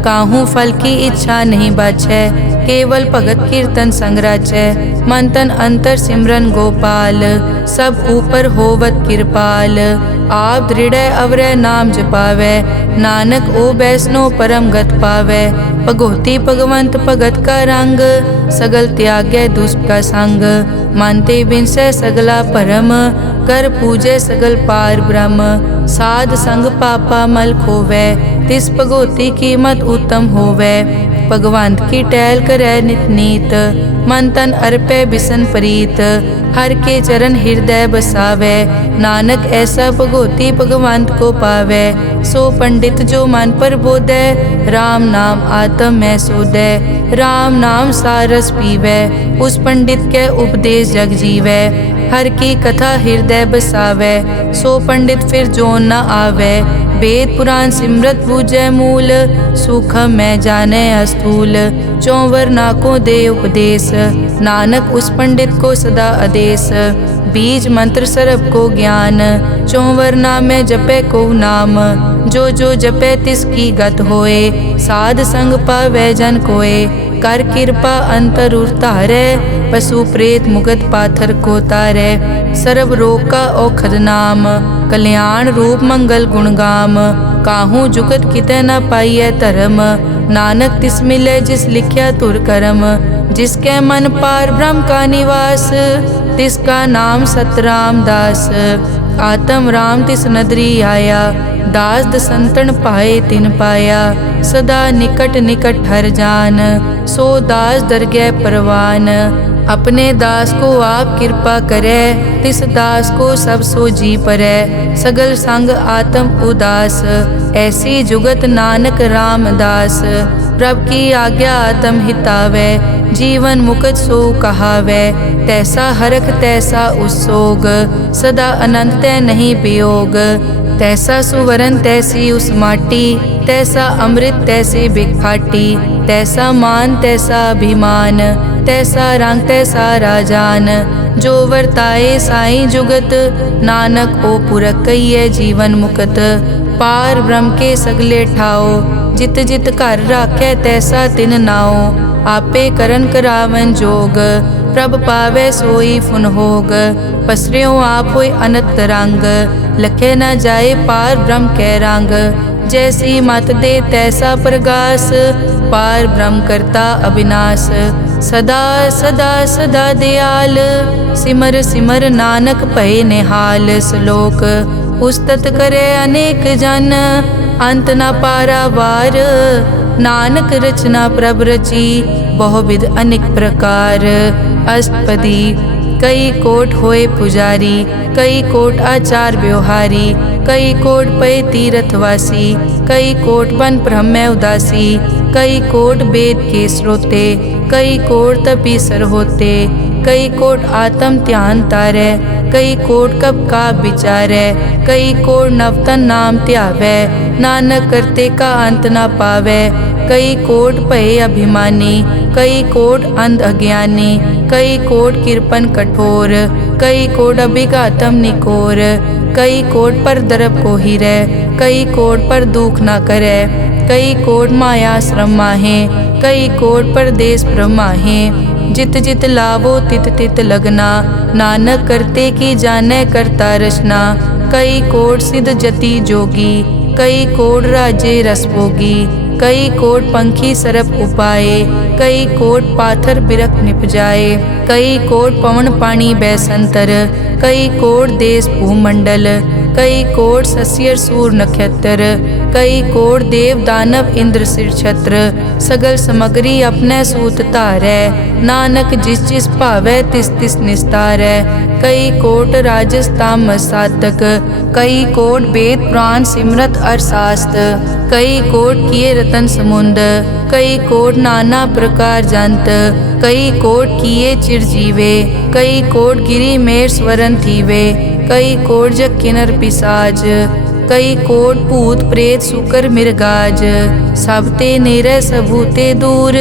काहू फल की इच्छा नहीं बाछै, केवल भगत कीर्तन संग राचै। मन तन अंतर सिमरन गोपाल, सब ऊपर होवत कृपाल। आप दृढ़ अवरै नाम जपावै, नानक ओ बैसनो परम गत पावै। भगोती भगवंत भगत का रंग, सगल त्यागै दुष्ट का संग। मानते बिनसै सगला परम, कर पूजै सगल पार ब्रह्म। साध संग पापा मल खोवै, तिस भगोती कीमत उत्तम होवै। भगवंत की टहल करै नित नीत, मन तन अर्पै बिसन प्रीत। हर के चरण हृदय बसावै, नानक ऐसा भगोती भगवंत को पावै। सो पंडित जो मन पर बोधै, राम नाम आत्म में सोधै। राम नाम सारस पीवै, उस पंडित के उपदेश जग जीवै। हर की कथा हृदय बसावै, सो पंडित फिर जोन न आवै। वेद पुराण सिमरत बूझै मूल, सूखम मैं जाने अस्थूल। चौवर नाकों दे उपदेश, नानक उस पंडित को सदा आदेश। बीज मंत्र सरब को ज्ञान, चौवर नामे जपे को नाम। जो जो जपे तिसकी गत होए, साध संग पावै जन कोए। कर कृपा अंतर उतारै, पशु प्रेत मुगत पाथर को तारै। सर्व रोग का औखद नाम, कल्याण रूप मंगल गुणगाम। काहू जुगत कितै न पाइयै धर्म, नानक तिस मिलै जिस लिख्या तुर करम। जिसके मन पार ब्रह्म का निवास, तिसका नाम सतराम दास। आत्म राम तिस नदरी आया, दास दसंतन पाए तिन पाया। सदा निकट निकट हर जान, सो दास दरगह परवान। अपने दास को आप कृपा करे, तिस दास को सब सो जी परै। सगल संग आत्म उदास, ऐसी जुगत नानक रामदास। प्रभ की आज्ञा आत्म हितावै, जीवन मुकत सो कहावै। तैसा हरख तैसा उसोग, सदा अनंत तै नहीं वियोग। तैसा सुवरन तैसी उस माटी, तैसा अमृत तैसी बिखाटी। तैसा मान तैसा अभिमान, तैसा रंग तैसा राजान। जो वर्ताए साई जुगत, नानक ओ पुरख कहिए जीवन मुकत। पार ब्रह्म के सगले ठाओ, जित जित घर राखै तैसा तिन नाओ। आपे करन करावन जोग, प्रभ पावै सोई फुन होग। पसरियों आप होय अनंत रंग, लखे न जाए पार ब्रह्म कै रंग। जैसी मत दे तैसा प्रगास, पार ब्रह्म करता अविनाश। सदा सदा सदा दयाल, सिमर सिमर नानक भय निहाल। श्लोक उस्तत करे अनेक जन, अंत न पारावार। नानक रचना प्रभ रची, बहुविध अनेक प्रकार। अष्टपदी कई कोट होए पुजारी, कई कोट आचार व्यवहारी। कई कोट पय तीर्थवासी, कई कोट बन ब्रह्म उदासी। कई कोट वेद के श्रोते, कई कोट तपीसर होते। कई कोट आत्म ध्यान तारै, कई कोट कब का विचारै। कई कोट नवतन नाम ध्यावै, नानक करते का अंत न पावै। कई कोट भय अभिमानी, कई कोट अंध अज्ञानी। कई कोट कृपन कठोर, कई कोट अभिघातम निकोर। कई कोट पर दरब को हिरै, कई कोट पर दुख न करै। कई कोट माया श्रम माहे, कई कोट परदेश ब्रह्माहे। जित जित लावो तित तित लगना, नानक करते की जानै करता रचना। कई कोट सिद्ध जति जोगी, कई कोट राजे रस भोगी। कई कोट पंखी सरप उपाए, कई कोट पाथर बिरख निप जाए। कई कोट पवन पानी बैसंतर, कई कोट देश भूमंडल। कई कोट सस्यर सूर नक्षत्र, कई कोट देव दानव इंद्र सिर छत्र। सगल समग्री अपने सूत धारै, नानक जिस जिस भावै तिस तिस निस्तारै। कई कोट राजस तामस साधक, कई कोट वेद पुराण सिमरत अरशास्त्र। कई कोट किए रतन समुंद, कई कोट नाना प्रकार जंत। कई कोट किए चिरजीवे, कई कोट गिरी मेर स्वरन थीवे। कई कोट जग किन्नर पिसाज, कई कोट भूत प्रेत सुकर मिर्गाज। सब ते निरय सबूते दूर,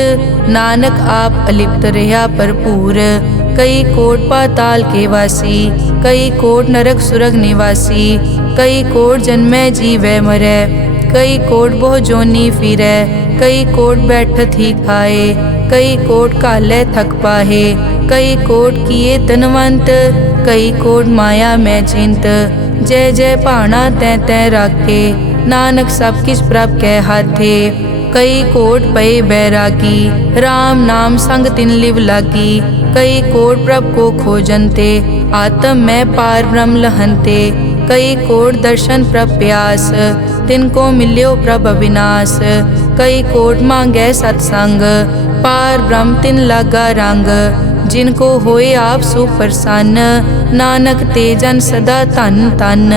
नानक आप अलिप्त रहा भरपूर। कई कोट पाताल के वासी, कई कोट नरक सुरग निवासी। कई कोट जन्मै जीवै मरै, कई कोट बहु जोनी फिरै। कई कोट बैठत ही खाए, कई कोट काले थक पाहे, कई कोट किए तनवंत, कई कोट माया मैं चिंत। जय जय भाना तै तै राखे, नानक सब किछ प्रभ कै हाथे। कई कोट पए बैरागी, राम नाम संग तिन लिव लागी। कई कोट प्रभ को खोजनते, आत्म में पार ब्रह्म लहनते। कई कोट दर्शन प्रभ प्यास, तिनको मिल्यो प्रभ अविनाश। कई कोट मांगै सत्संग, पार ब्रह्म तिन लागा रंग। जिनको होए आप सुप्रसन्न, नानक ते जन सदा धन धन।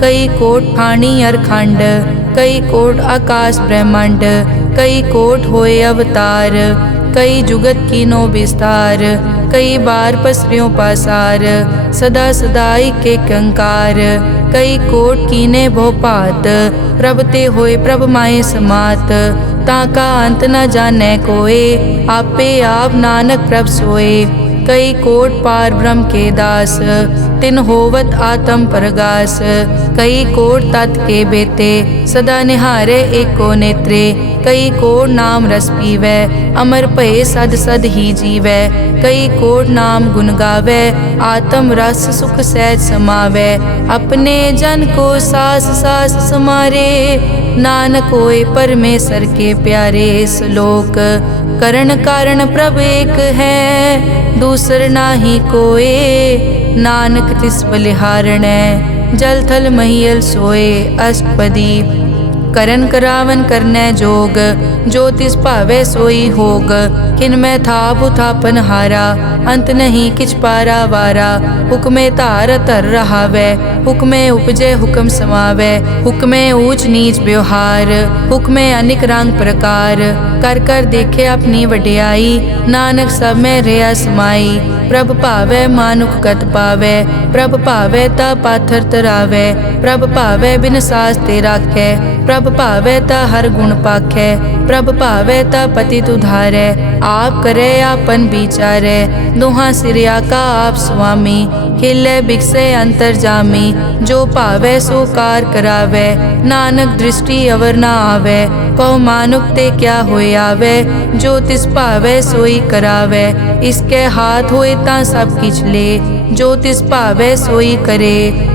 कई कोट ठाणी अरखंड, कई कोट आकाश ब्रह्मांड। कई कोट होए अवतार, कई जुगत कीनो विस्तार। कई बार पसरियों पासार, सदा सदाई के कंकार। कई कोट कीने भोपात, प्रभ ते होए प्रभ माए समात। ताका अंत न जाने कोए, आपे आप नानक प्रभ सोए। कई कोट पार ब्रह्म के दास, तिन होवत आत्म परगास। कई कोट तत् के बेते, सदा निहारे एको नेत्रे। कई कोट नाम रस पीवै, अमर भये सद सद ही जीवै। कई कोट नाम गुण गावै, आत्म रस सुख सहज समावै। अपने जन को सास सास समारे, नानक होए परमेश्वर के प्यारे। श्लोक करण कारण प्रभ एक है, दूसर नाही कोए। नानक तिस बलिहारणै, जल थल महियल सोए। अष्टपदी करन करावन करनै जोग, जो तिस भावै सोई होग। किन मैं थाप उथापन हारा, अंत नहीं किछ पारा वारा। हुक्मे धार धर रहावै, हुक्मे उपजे हुक्म समावै। हुक्मे ऊंच नीच व्यवहार, हुक्मे अनिक रंग प्रकार। कर कर देखे अपनी वड्याई, नानक सब में रहा समाई। प्रभ भावै मानुख गत पावै, प्रभ भावै ता पाथर तरावै। प्रभ भावै बिन सास ते राखै, प्रभ भावै ता हर गुण पाखै। प्रभ भावै ता पतित उधारै, आप करे आपन विचारै। दोहां सिरिया का आप स्वामी, खेलै बिकसै अंतर जामी। जो भावै सो कार करावै, नानक दृष्टि अवर न आवै। कहो मानुक ते क्या होए आवे, जो तिस भावै सोई करावै। इसके हाथ होए तां सब किछ ले, जो तिस भावै सोई करे।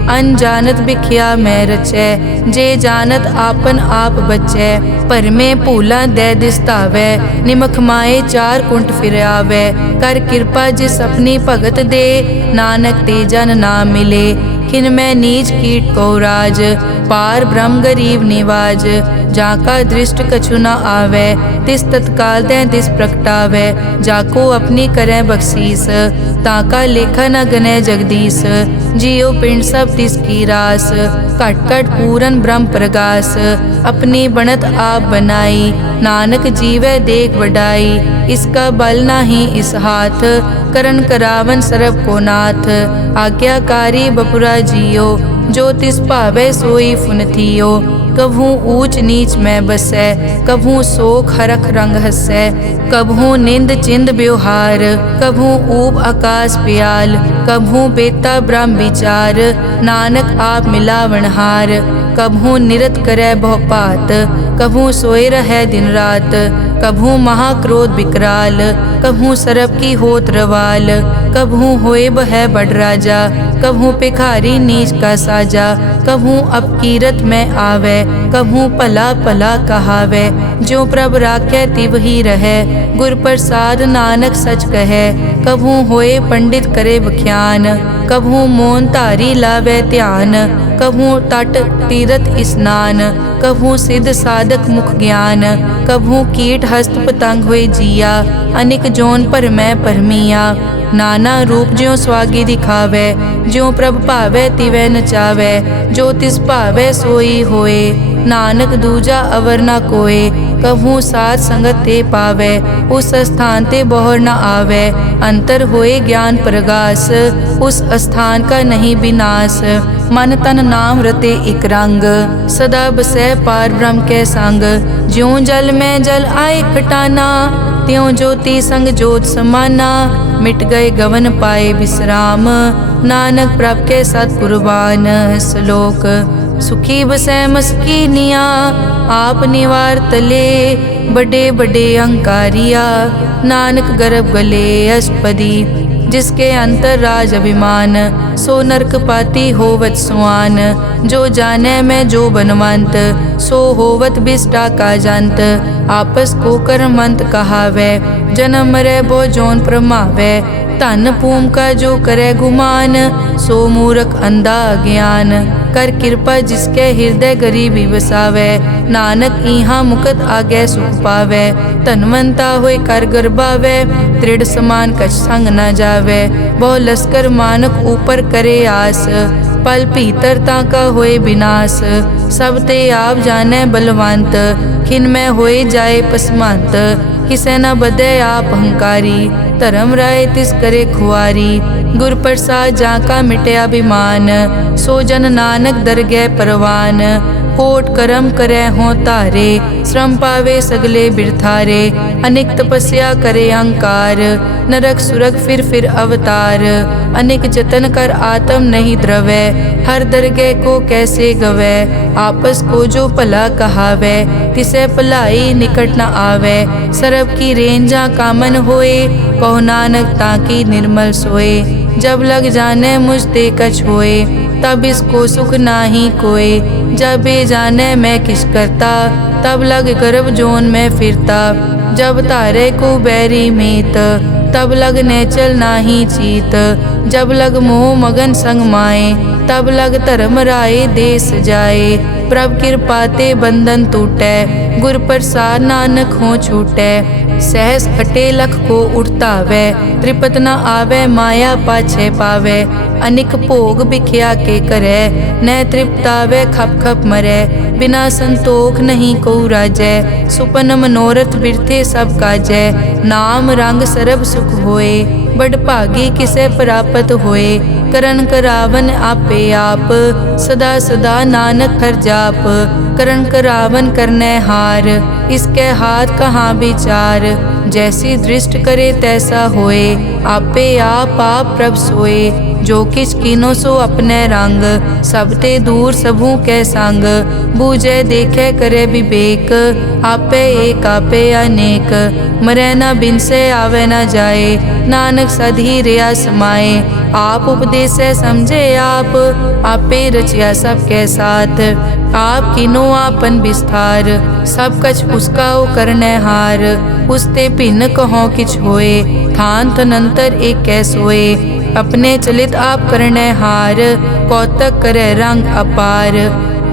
अनजानत बिख्या मैं रचै, जे जानत आपन आप बचै। भरमे भूला दै दिसतावै, निमख माए चार कुंट फिर आवै। कर कृपा जिस अपनी भगत दे, नानक ते जन ना मिले। खिन मैं नीच कीट को राज, पार ब्रह्म गरीब निवाज। जाका दृष्ट कछु न आवे, तिस तत्काल दै दिस प्रगटावै। जाको अपनी करै बख्शीस, ताका लेखा न गनै जगदीश। जियो पिंड सब तिस की रास, घट घट पूरन ब्रह्म प्रगास। अपनी बनत आप बनाई, नानक जीवै देख वडाई। इसका बल नाही इस हाथ, करन करावन सरब को नाथ। आज्ञाकारी बपुरा जियो, जो तिस भावै सोई फुन थियो। कभू ऊंच नीच में बसै, कभू सोख हरख रंग हसै। कभू निंद चिंद व्यवहार, कभू ऊब आकाश प्याल। कभू बेता ब्रह्म विचार, नानक आप मिलावनहार। कभू निरत करै बहुपात, कभू सोए रहै दिन रात। कभू महाक्रोध विकराल, कभू सरब की होत रवाल। कभू होए बह बड़ राजा, कभू भिखारी नीच का साजा। कभू अपकीरत में आवे, कभू भला भला कहावे। जो प्रभ राखै तिव ही रहै, गुर प्रसाद नानक सच कहै। कभू होए पंडित करे बख्यान, कभू मोन धारी लावे ध्यान। कभू तट तीरथ स्नान, कभू सिद्ध साधक मुख ज्ञान। कभू कीट हस्त पतंग होए जिया, अनिक जोन पर मैं परमिया। नाना रूप ज्यों स्वागी दिखावे, ज्यों प्रभ भावै तिवै नचावै। जो तिस भावै सोई होए, नानक दूजा अवर न कोए। कभू साथ संगत ते पावै, उस स्थान ते बोहर न आवे। अंतर होए ज्ञान प्रगास, उस स्थान का नहीं विनाश। मन तन नाम रते इक रंग, सदा बसै पार ब्रह्म के संग। ज्यों जल में जल आए खटाना, त्यों ज्योति संग ज्योत समाना। मिट गए गवन पाए विश्राम, नानक प्रभ के सत कुर्बान। श्लोक सुखी बसै मस्कीनिया। आप निवार तले बड़े बड़े अंकारिया। नानक गर्भ गले अष्टपदी, जिसके अंतर राज अभिमान। सो नरक पाती होवत सुआन, जो जाने में जो बनवंत। सो होवत बिष्टा का जंत, आपस को कर्मंत कहावे। जन्म मरे बो जोन प्रमावे, धन भूम का जो करे गुमान। सो मूर्ख अंधा ज्ञान, कर कृपा जिसके हृदय गरीबी बसावे। नानक इहाँ मुकत आगे सुख पावे, धनवंता होए कर गर्भावे। दृढ़ समान कछ संग न जावे, बहु लश्कर मानक ऊपर करे आस। पल भीतर ताका होए विनाश, सब ते आप जाने बलवंत। खिन में होए जाए पसमंत, किसे न बदे आप अहंकारी। धर्म राय तिस करे खुआरी, गुर प्रसाद जाका मिटे अभिमान। सो जन नानक दरगह परवान, कोट कर्म करे हों तारे। श्रम पावे सगले बिरथारे, अनेक तपस्या करे अहंकार। नरक सुरग फिर अवतार, अनेक जतन कर आत्म नहीं द्रवे। हर दरगह को कैसे गवे, आपस को जो भला कहावे। तिसे भलाई निकट न आवे, सरब की रेंजा कामन होए। कहो नानक ताकी निर्मल सोए, जब लग जाने मुझ ते कछ होए। तब इसको सुख नाही कोय, जब ये जाने मैं किस करता। तब लग गर्भ जोन में फिरता, जब तारे को बैरी मीत। तब लग नेचल नाही चीत, जब लग मोह मगन संग माए। तब लग धर्म राय देश जाए, प्रभ कृपाते बंधन टूटे। गुर प्रसाद नानक हो छूटे, सहस कटे लख को उठतावे। त्रिपत न आवे माया पाछे पावे, अनिक भोग बिख्या के करे। न तृप्तावे खप खप मरे, बिना संतोख नहीं को राजै। सुपन मनोरथ बिरथे सब काजै, नाम रंग सरब सुख होए। बड़ भागी किसे प्राप्त होए, करन करावन आपे आप। सदा सदा नानक हर जाप, करन करावन करने हार। इसके हाथ कहाँ विचार, जैसी दृष्ट करे तैसा होए। आपे आप प्रभ सोए, जो किछ कीनो सो अपने रंग। सब ते दूर सबू के संग, बूझे देखे करे विवेक। आपे एक आपे अनेक, मरे न बिन से आवे न जाए। नानक सधी रिया समाए, आप उपदेश समझे आप। आपे रचिया सबके साथ, आप किनो आपन विस्तार। सब कछ उसका ओ करने हार, उसते भिन्न कहो किछ होए। थान तनंतर एक कै सोए, अपने चलित आप करने हार। कौतक करे रंग अपार,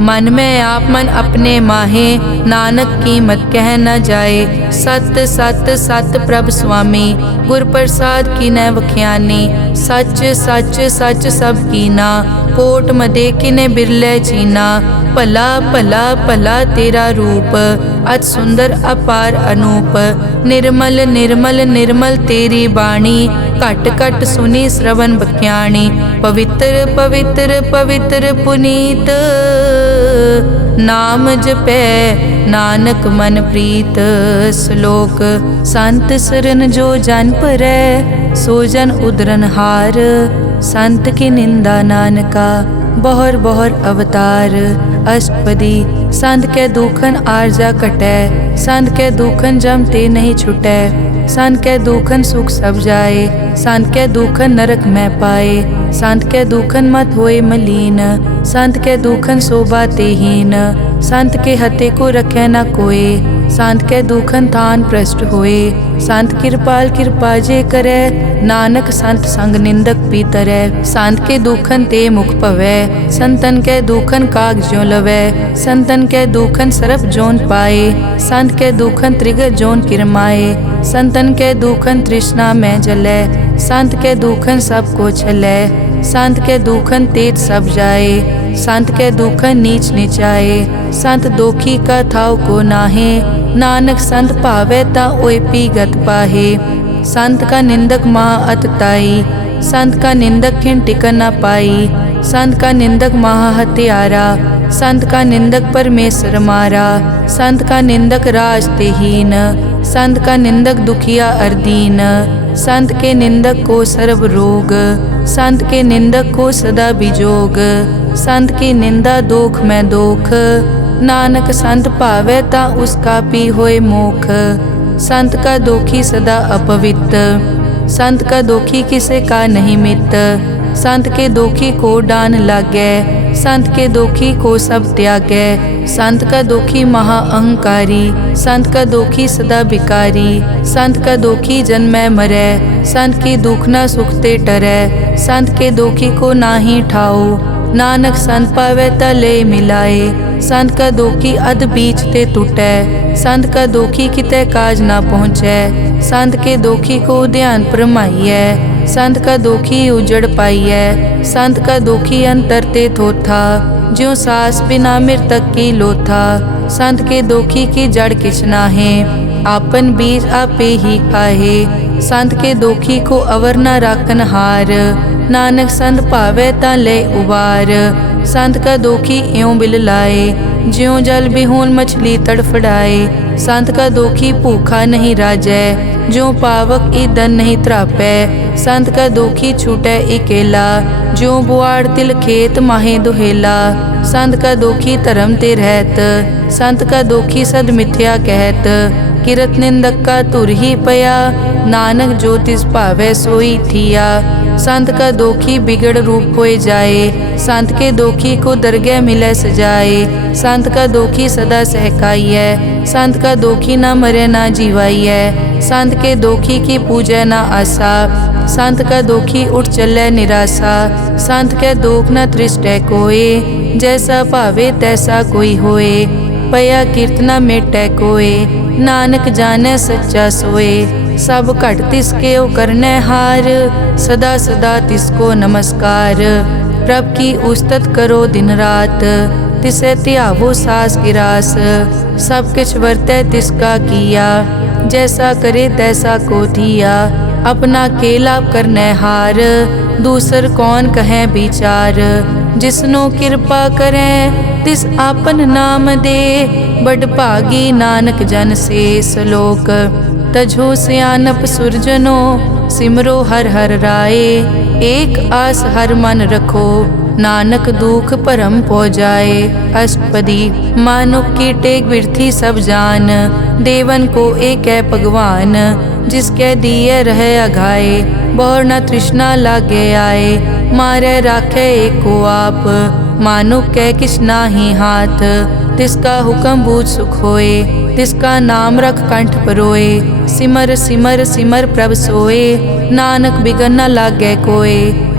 मन में आप मन अपने माहे। नानक कीमत कह न जाए, सत सत सत प्रभ स्वामी। गुर प्रसाद की न वख्यानी, सच सच सच सब कीना। कोट मदे किने बिरले चीना, भला भला भला तेरा रूप। अति सुंदर अपार अनूप, निर्मल निर्मल निर्मल तेरी बाणी। घट घट सुनी श्रवण बख्याणी, पवित्र पवित्र पवित्र पुनीत। नाम जपै नानक मन प्रीत। श्लोक संत सरन जो जन परै, सो जन उदरन हार। संत की निंदा नानका, बहुर बहुर अवतार। अष्टपदी संत के दुखन आरजा कटै, संत के दुखन जम ते नहीं छुटै। संत के दुखन सुख सब जाए, संत के दुखन नरक में पाए। संत के दुखन मत होए मलीन, संत के दुखन शोभा तेहीन। संत के हते को रखे न कोय, संत के दुखन थान भ्रष्ट होए। संत कृपाल कृपा जे करे, नानक संत संग निंदक भी तरै। संत के दुखन ते मुख पवै, संतन के दुखन काग ज्यों लवै। संतन के दुखन सरप जोन पाए, संत के दुखन त्रिगत जोन किरमाए। संतन के दुखन तृष्णा में जलै, संत के दुखन सब को छलै। संत के दुखन तेज सब जाए, संत के दुखन नीच नीचाए। संत दोखी का थाव को नाहे, नानक संत भावे ता ओय पी गत पाहे। संत का निंदक महा अतताई, संत का निंदक खिन टिकन न पाई। संत का निंदक महा हत्यारा, संत का निंदक परमेश्वर मारा। संत का निंदक राज तेहीन, संत का निंदक दुखिया अरदीन, संत के निंदक को सर्व रोग, संत के निंदक को सदा बिजोग, संत की निंदा दोख में दोख, नानक संत भावे ता उसका पी होए मोख। संत का दोखी सदा अपवित्र, संत का दोखी किसे का नहीं मित, संत के दोखी को डान लागे, संत के दोखी को सब त्यागे, संत का दोखी महा अहंकारी, संत का दोखी सदा बिकारी, संत का दोखी जन्मे मरे, संत की दुख न सुखते टरे, संत के दोखी को नाही ठाओ, नानक संत पावे तले मिलाए, संत का दोखी अध बीच ते टूटे, संत का दोखी किते काज ना पहुँचे, संत के दोखी को ध्यान परमाइए, संत का दोखी उजड़ पाइए, संत का दोखी अंतर ते थोथा, ज्यों सास बिना मृतक की लोथा, संत के दोखी की जड़ किछ नाहे, आपन बीज आपे ही खाहे, संत के दोखी को अवर न राखन हार, नानक संत भावे ता ले उबार, संत का दोखी इयों बिल लाए, ज्यों जल बिहून मछली तड़फड़ाए, संत का दोखी भूखा नहीं राजै, ज्यों पावक ईदन नहीं त्रापै, संत का दोखी छूटे इकेला, ज्यों बुआड़ तिल खेत माहे दुहेला, संत का दोखी धर्म ते रहत, संत का दोखी सद मिथ्या कहत, किरत निंदक का तुर ही पया, नानक जो तिस भावे सोई थिया, संत का दोखी बिगड़ रूप होए जाए, संत के दोखी को दरगह मिले सजाए, संत का दोखी सदा सहकाइए, संत का दोखी ना मरे ना जीवाइए, संत के दोखी की पूजा ना आसा, संत का दोखी उठ चले निराशा, संत के दोख न तृष्टै कोय, जैसा भावे तैसा कोई होए, पया कीर्तना मेटै कोय, नानक जाने सच्चा सोए, सब घट तिसके ओ करने हार, सदा सदा तिसको नमस्कार, प्रभ की उस्तत करो दिन रात, तिसे त्यावो सास गिरास, सब किछ वर्तै तिसका किया, जैसा करे तैसा को दिया, अपना केला करने हार, दूसर कौन कहे विचार, जिसनो कृपा करें तिस आपन नाम दे, बड़ भागी नानक जन से सलोक, तजो सियानप सुरजनो, सिमरो हर हर राए, एक आस हर मन रखो, नानक दुख परम पो जाए। अष्टपदी मानुक की टेक बिरथी सब जान, देवन को एक है भगवान, जिसके दिए रहे अघाए, बहुर न तृष्णा लागे आए, मारे राखे एको आप, मानुक के किछ नाही हाथ, तिसका हुक्म बूझ सुख होए, तिसका नाम रख कंठ परोए, सिमर सिमर सिमर प्रभ सोए, नानक बिगन न लागे कोय,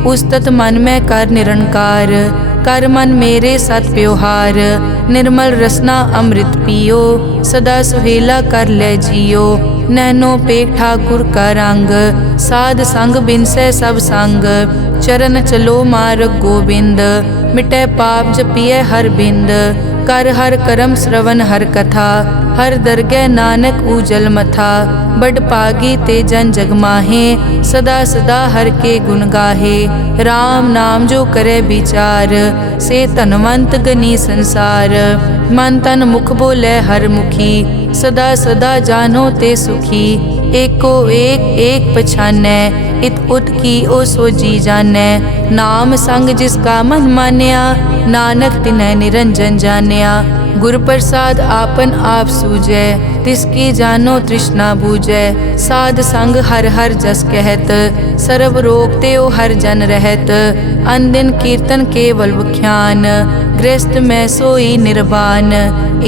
उस्तत मन में कर निरंकार, कर मन मेरे सत व्यवहार, निर्मल रसना अमृत पियो, सदा सुहेला कर ले जियो, नैनो पेख ठाकुर का रंग, साध संग बिनसे सब संग, चरण चलो मार्ग गोविंद, मिटे पाप जपिए हर बिंद, कर हर करम श्रवण हर कथा, हर दरगह नानक उजल मथा, बड़ पागी ते जन जग माहे, सदा सदा हर के गुण गाहे, राम नाम जो करे विचार, से तनवंत गनी संसार, मन तन मुख बोले हर मुखी, सदा सदा जानो ते सुखी, एको एक एक पछानै, इत उत की ओ सो जी जानै, नाम संग जिसका मन मान्या, नानक तिन्ह निरंजन जान्या, गुर प्रसाद आपन आप सूझै, तिसकी जानो तृष्णा बूझै, साध संग हर हर जस कहत, सर्व रोग त्यो हर जन रहत, अनदिन कीर्तन केवल बख्यान, गृहस्थ में सोई निर्वाण,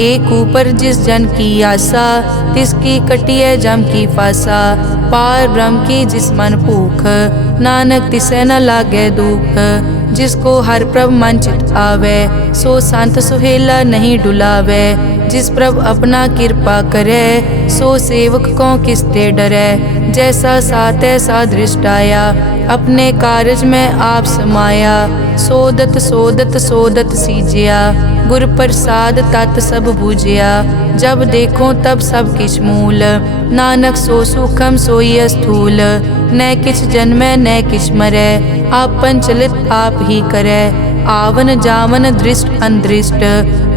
एक ऊपर जिस जन की आशा, तिसकी कटिए जम की फासा, पार ब्रह्म की जिस मन भूख, नानक तिसे न लागे दुख, जिसको हर प्रभ मन चित आवे, सो संत सुहेला नहीं डुलावे, जिस प्रभ अपना कृपा करे, सो सेवक को किसते डरे, जैसा सात ऐसा दृष्टाया, अपने कारज में आप समाया, सोदत सोदत सोदत सीजिया, गुर प्रसाद तत् सब बूझिया, जब देखो तब सब किछ मूल, नानक सो सुखम सोई स्थूल, न किछ जन्मे न किछ मरे, आपन चलित आप ही करे, आवन जावन दृष्ट अनदृष्ट,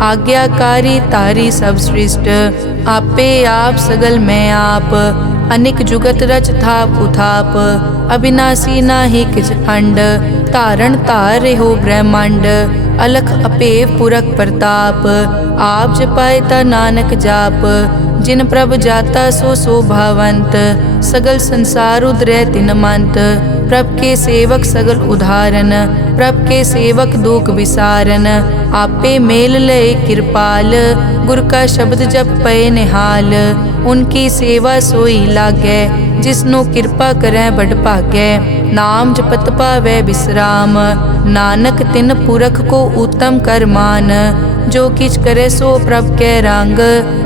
आज्ञाकारी तारी सब सृष्ट। आपे आप सगल मैं आप, अनिक जुगत रच थाप उथाप। अविनाशी नाहि किछ खंड, धारण धार रेहो ब्रह्मांड। अलख अपेव पुरख प्रताप, आप जपाए ता नानक जाप। जिन प्रभ जाता सो शोभावंत, सगल संसार उदरै तिन मंत। प्रभ के सेवक सगल उदाहरण, प्रभ के सेवक दुख विसारन। आपे मेल लय कृपाल, गुर का शब्द जप पए निहाल। उनकी सेवा सोई लागै, जिसनो कृपा करै बड़ भागै। नाम जपत पावै विश्राम, नानक तिन पुरख को उत्तम कर मान। जो किछ करे सो प्रभ कै रंग,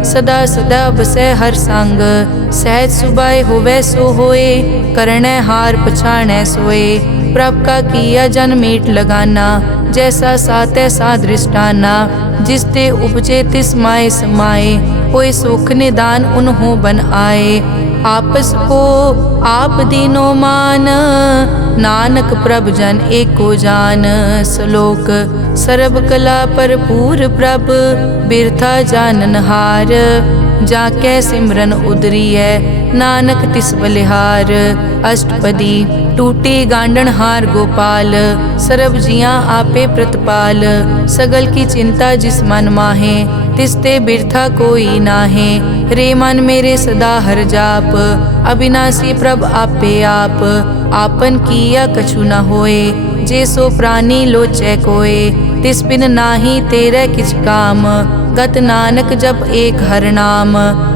सदा सदा बसै हर संग। सहज सुभाए होवै सो होए, करणै हार पछाणै सोए। प्रभ का किया जन मीट लगाना, जैसा सातै सा दृष्टाना। जिस ते उपजे तिस माए समाए, कोई सुख निदान उन्हों बन आए। आपस को आप दीनो मान, नानक प्रभ जन एको जान। श्लोक सर्ब कला भरपूर प्रभ, बिरथा जानन हार। जाकै सिमरन उदरियै, नानक तिस बलिहार। अष्टपदी टूटी गांडन हार गोपाल, सर्ब जियां आपे प्रतिपाल। सगल की चिंता जिस मन माहे, तिसते बिरथा कोई नाहे। रे मन मेरे सदा हर जाप, अविनाशी प्रभ आपे आप। आपन किया कछु न होए, जे सो प्राणी लोचै कोय। तिस बिन नाही तेरे किछ काम, गत नानक जप एक हर नाम।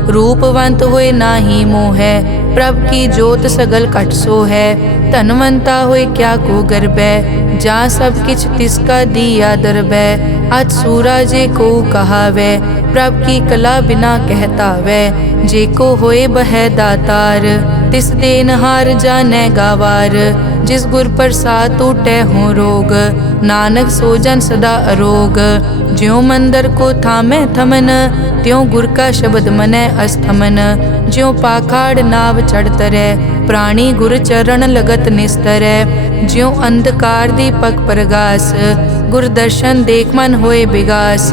रूपवंत होए नाही मोहै, प्रभ की जोत सगल कट सो है। धनवंता होए क्या को गर्बै, जा सब किछ तिसका दिया दरबै। अज सूरा जे को कहावै, प्रभ की कला बिना कहतावै। जे को होए बह दातार, तिस देनहार जानै गावार। जिस गुर प्रसाद टूटै हो रोग, नानक सो जन सदा अरोग। ज्यों मंदिर को थामै थमन, त्यों गुर का शब्द मनै अस्थमन। ज्यों पाखाड़ नाव चढ़ तरै, प्राणी गुर चरण लगत निस्तरै। ज्यों अंधकार दीपक प्रगास, गुर दर्शन देख मन होए विगास।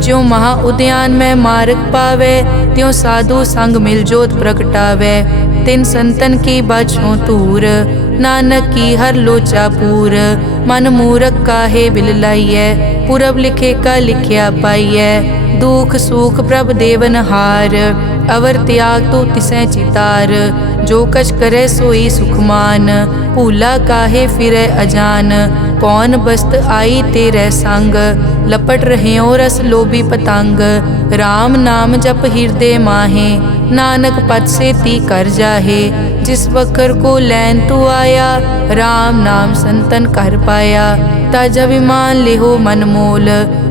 ज्यों महा उद्यान में मार्ग पावे, त्यों साधु संग मिल जोत प्रगटावे। तिन संतन की बचों तूर, नानक की हर लोचा पूर। मन मूरख काहे बिल लाइयै, पुरब लिखे का लिखिया पाइयै। दुख सुख प्रभ देवन हार, अवर त्याग तो तिसै चितार। जो कछ करे सोई सुखमान, भूला काहे फिरै अजान। कौन बस्त आई तेरे संग, लपट रह्यो रस लोभी पतंग। राम नाम जप हृदय माहे, नानक पद से ती कर जाहे। जिस वखर को लैन तू आया, राम नाम संतन कर पाया। तज अभिमान लेहो मन मोल,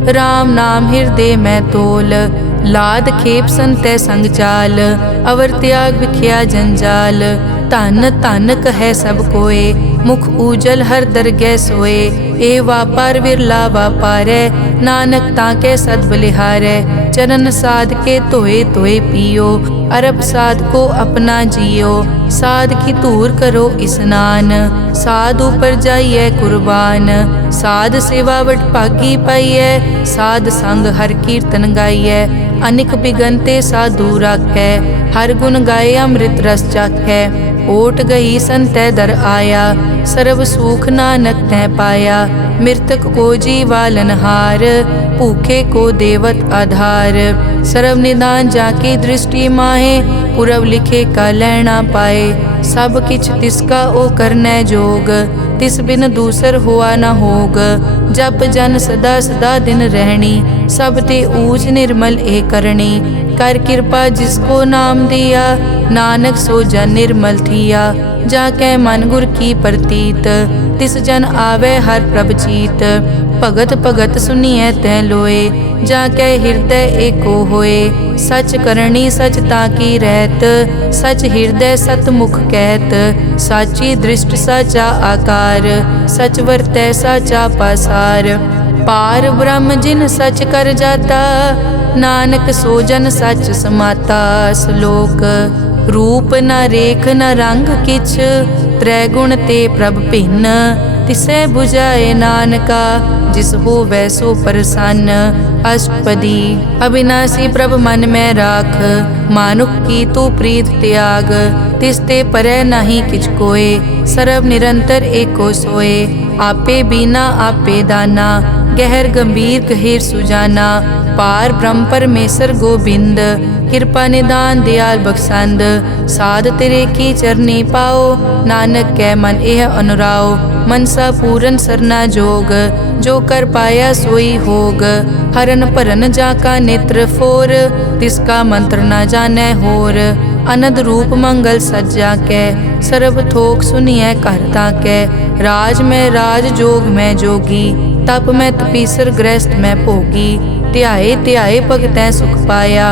राम नाम हृदय में तोल। लाद खेप संतै संग चाल, अवर त्याग बिख्या जंजाल। धन धन कहे सब कोय, मुख उजल हर दरगह सोए। ए वापार विरला वापारै, नानक ताके सद बलिहारै। चरण साध के धोए धोए पियो, अरब साध को अपना जियो। साध की धूर करो स्नान, साध ऊपर जाइए कुर्बान। साध सेवा वड भागी पाइयै, साध संग हर कीर्तन गाइयै। अनिक बिगनते साधु राखै, हर गुण गाए अमृत रस चाखै। ओट गई संतै दर आया, सर्व सुख नानक तै पाया। मृतक को जीवालन हार, भूखे को देवत आधार। सर्व निदान जाकी दृष्टि माहे, पुरब लिखे का लैना पाए। सब किछ तिसका ओ करनै जोग, तिस बिन दूसर हुआ न होग। जप जन सदा सदा दिन रहनी, सब ते ऊच निर्मल ए करनी। कर कृपा जिसको नाम दिया, नानक सो जन निर्मल थिया। जाकै मन गुर की प्रतीत, तिस जन आवे हर प्रभ चीत। भगत भगत सुनिए तै लोए, जाकै हृदय एको होए। सच करनी सच ताकी रहत, सच हृदय सत मुख कहत। साची दृष्ट साचा आकार, सच वर्तै साचा पासार। पार ब्रह्म जिन सच कर जाता, नानक सो जन सच समाता। श्लोक रूप न रेख न रंग किछ, त्रै गुण ते प्रभ भिन्न। तिसै बुझाए नानका, जिस होवै सो प्रसन्न। अष्टपदी। अविनाशी प्रभ मन में राख, मानुख की तू प्रीत त्याग। तिसते परै नहीं किछ कोय, सर्व निरंतर एको सोए। आपे बीना आपे दाना, गहर गंभीर गहीर सुजाना। पार ब्रह्म परमेश्वर गोबिंद, कृपा निदान दयाल बख्शंद। साध तेरे की चरनी पाओ, नानक कै मन एह अनुराओ। मनसा पूरन सरना जोग, जो कर पाया सोई होग। हरन भरन जाका नेत्र फोर, तिसका मंत्र न जानै होर। अनद रूप मंगल सज्जा कै, सर्ब थोक सुनिए कर ताकै। राज में राज जोग में जोगी, तप में तपीसर गृहस्थ में भोगी। ध्याए ध्याए भगतैं सुख पाया,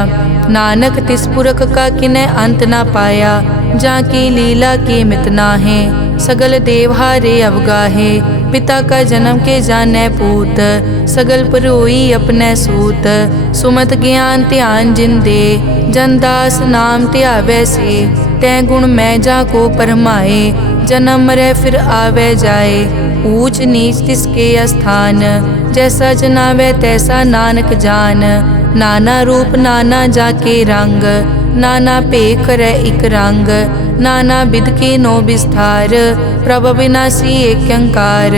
नानक तिस पुरख का किनै अंत न पाया। जाकी लीला की मित नाहे, सगल देवहारे अवगाहे। पिता का जन्म के जानै पूत, सगल परोई अपने सूत। सुमत ज्ञान ध्यान जिन दे, जनदास नाम ध्यावै से। तै गुण मैं जाको परमाए, जन्म मरै फिर आवे जाए। ऊंच नीच तिसके अस्थान, जैसा जनावै तैसा नानक जान। नाना रूप नाना जाके रंग, नाना भेख करै इक रंग। नाना बिध के नो विस्तार, प्रभ अविनाशी एक अंकार।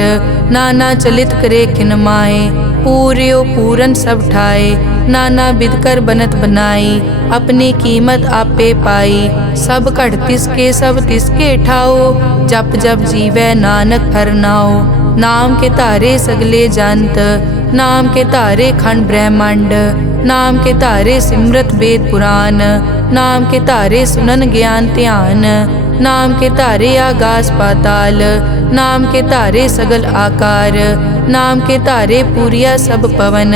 नाना चलित करे खिन माए, पूर्यो पूरन सब ठाए। नाना बिध कर बनत बनाई, अपनी कीमत आपे पाई। सब घट तिसके सब तिसके ठाओ, जप जप जीवै नानक हर नाओ। नाम के धारे सगले जंत, नाम के धारे खंड ब्रह्मांड। नाम के धारे सिमरत वेद पुराण, नाम के धारे सुनन ज्ञान ध्यान। नाम के धारे आगास पाताल, नाम के धारे सगल आकार। नाम के धारे पूरिया सब पवन,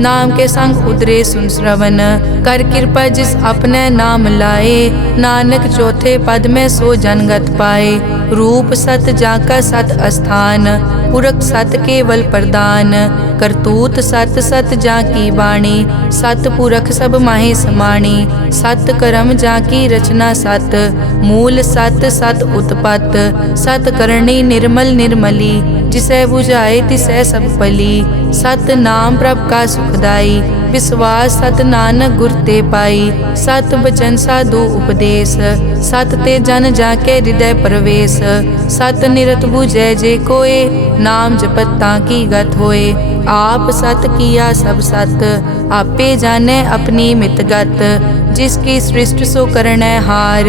नाम के संग उतरे सुन श्रवण। कर कृपा जिस अपने नाम लाए, नानक चौथे पद में सो जनगत पाए। रूप सत जाका सत अस्थान, पुरख सत केवल प्रदान। करतूत सत सत जाकी बाणी, सत पुरख सब माहे समाणी। सत कर्म जाकी रचना सत, मूल सत सत उत्पत। सत करणी निर्मल निर्मली, जिसे बुझाए तिसै सब पली। सत नाम प्रभ का सुखदाई, विश्वास सत नानक गुर ते पाई। सत बचन साधु उपदेश, सत ते जन जाके हृदय प्रवेश। सत निरत बुझै जे कोय, नाम जपत ताकी गत होए। आप सत किया सब सत, आपे जाने अपनी मित गत। जिसकी सृष्टि सो करनै हार,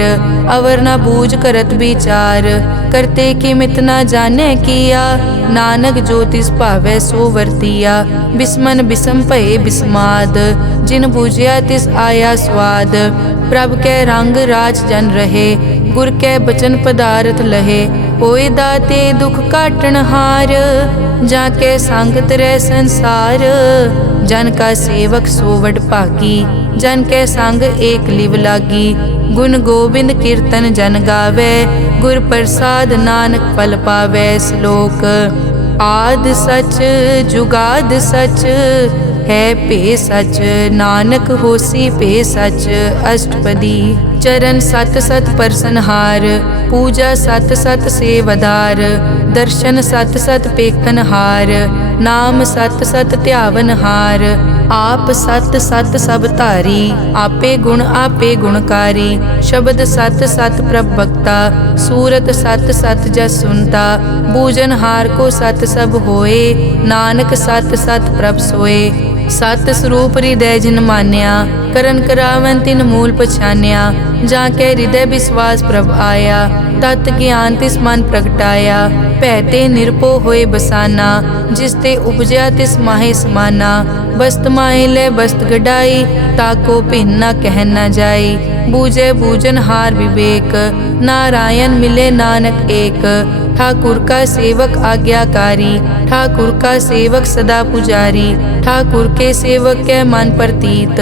अवर न बूझ करत विचार। करते की मित न जाने किया, नानक जो तिस भावै सो वर्तिया। बिस्मन बिसम भये बिस्माद, जिन बूझिया तिस आया स्वाद। प्रभ कै रंग राज जन रहे, गुर कै बचन पदार्थ लहे। होए दाते दुख काटन हार, जाके संग तरै संसार। जन का सेवक सो वड भागी, जन के संग एक लिव लागी। गुण गोबिंद कीर्तन जन गावे, गुर प्रसाद नानक फल पावे। श्लोक। आद सच जुगाद सच, है पे सच। नानक होसी पे सच। अष्टपदी। चरण सत सत परसनहार, पूजा सत सत सेवदार। दर्शन सत सत पेखनहार, नाम सत सत ध्यावनहार। आप सत सत सब धारी, आपे गुण आपे गुणकारी। शब्द सत सत प्रभ भक्ता, सूरत सत सत जस सुनता। बूझनहार को सत सब होए, नानक सत सत प्रभ सोए। सत स्वरूप हृदय जिन मान्या, करन करावन तिन मूल पछान्या। जाके हृदय विश्वास प्रभ आया, तत् ज्ञान तिस मन प्रगटाया। भैते निरपो होए बसाना, जिसते उपजया तिस माहे समाना। बस्त माहे ले बस्त गडाई, ताको भिन्न न कह न जाई। बूझे बूझन हार विवेक, नारायण मिले नानक एक। ठाकुर का सेवक आज्ञाकारी, ठाकुर का सेवक सदा पुजारी। ठाकुर के सेवक के मन प्रतीत,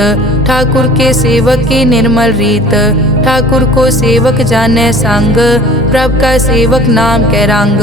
ठाकुर के सेवक की निर्मल रीत। ठाकुर को सेवक जाने संग, प्रभ का सेवक नाम के रंग।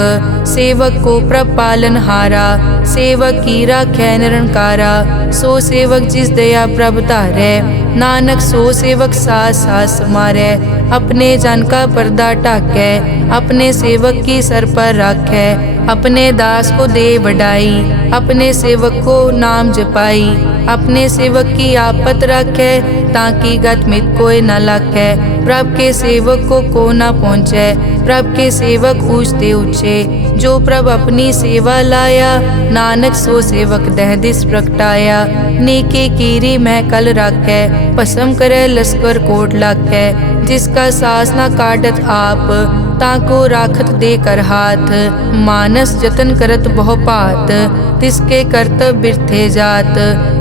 सेवक को प्रभ पालन हारा, सेवक की राखै निरंकारा। सो सेवक जिस दया प्रभ धारै, नानक सो सेवक सास सास समारै। अपने जन का पर्दा ढाकै, अपने सेवक की सर पर राखै। अपने दास को दे बढ़ाई, अपने सेवक को नाम जपाई। अपने सेवक की आपत राखै, ताकि गत मित कोई न लाखै। प्रभ के सेवक को न पहुँचै, प्रभ के सेवक ऊँचते ऊँचे। जो प्रभ अपनी सेवा लाया, नानक सो सेवक दह दिस प्रगटाया। नेके कीरी मैं कल राखै, भस्म करे लश्कर कोट लाखै। जिसका सास न काटत आप, ताको राखत दे कर हाथ। मानस जतन करत बहु पात, तिसके करतब बिरथे जात।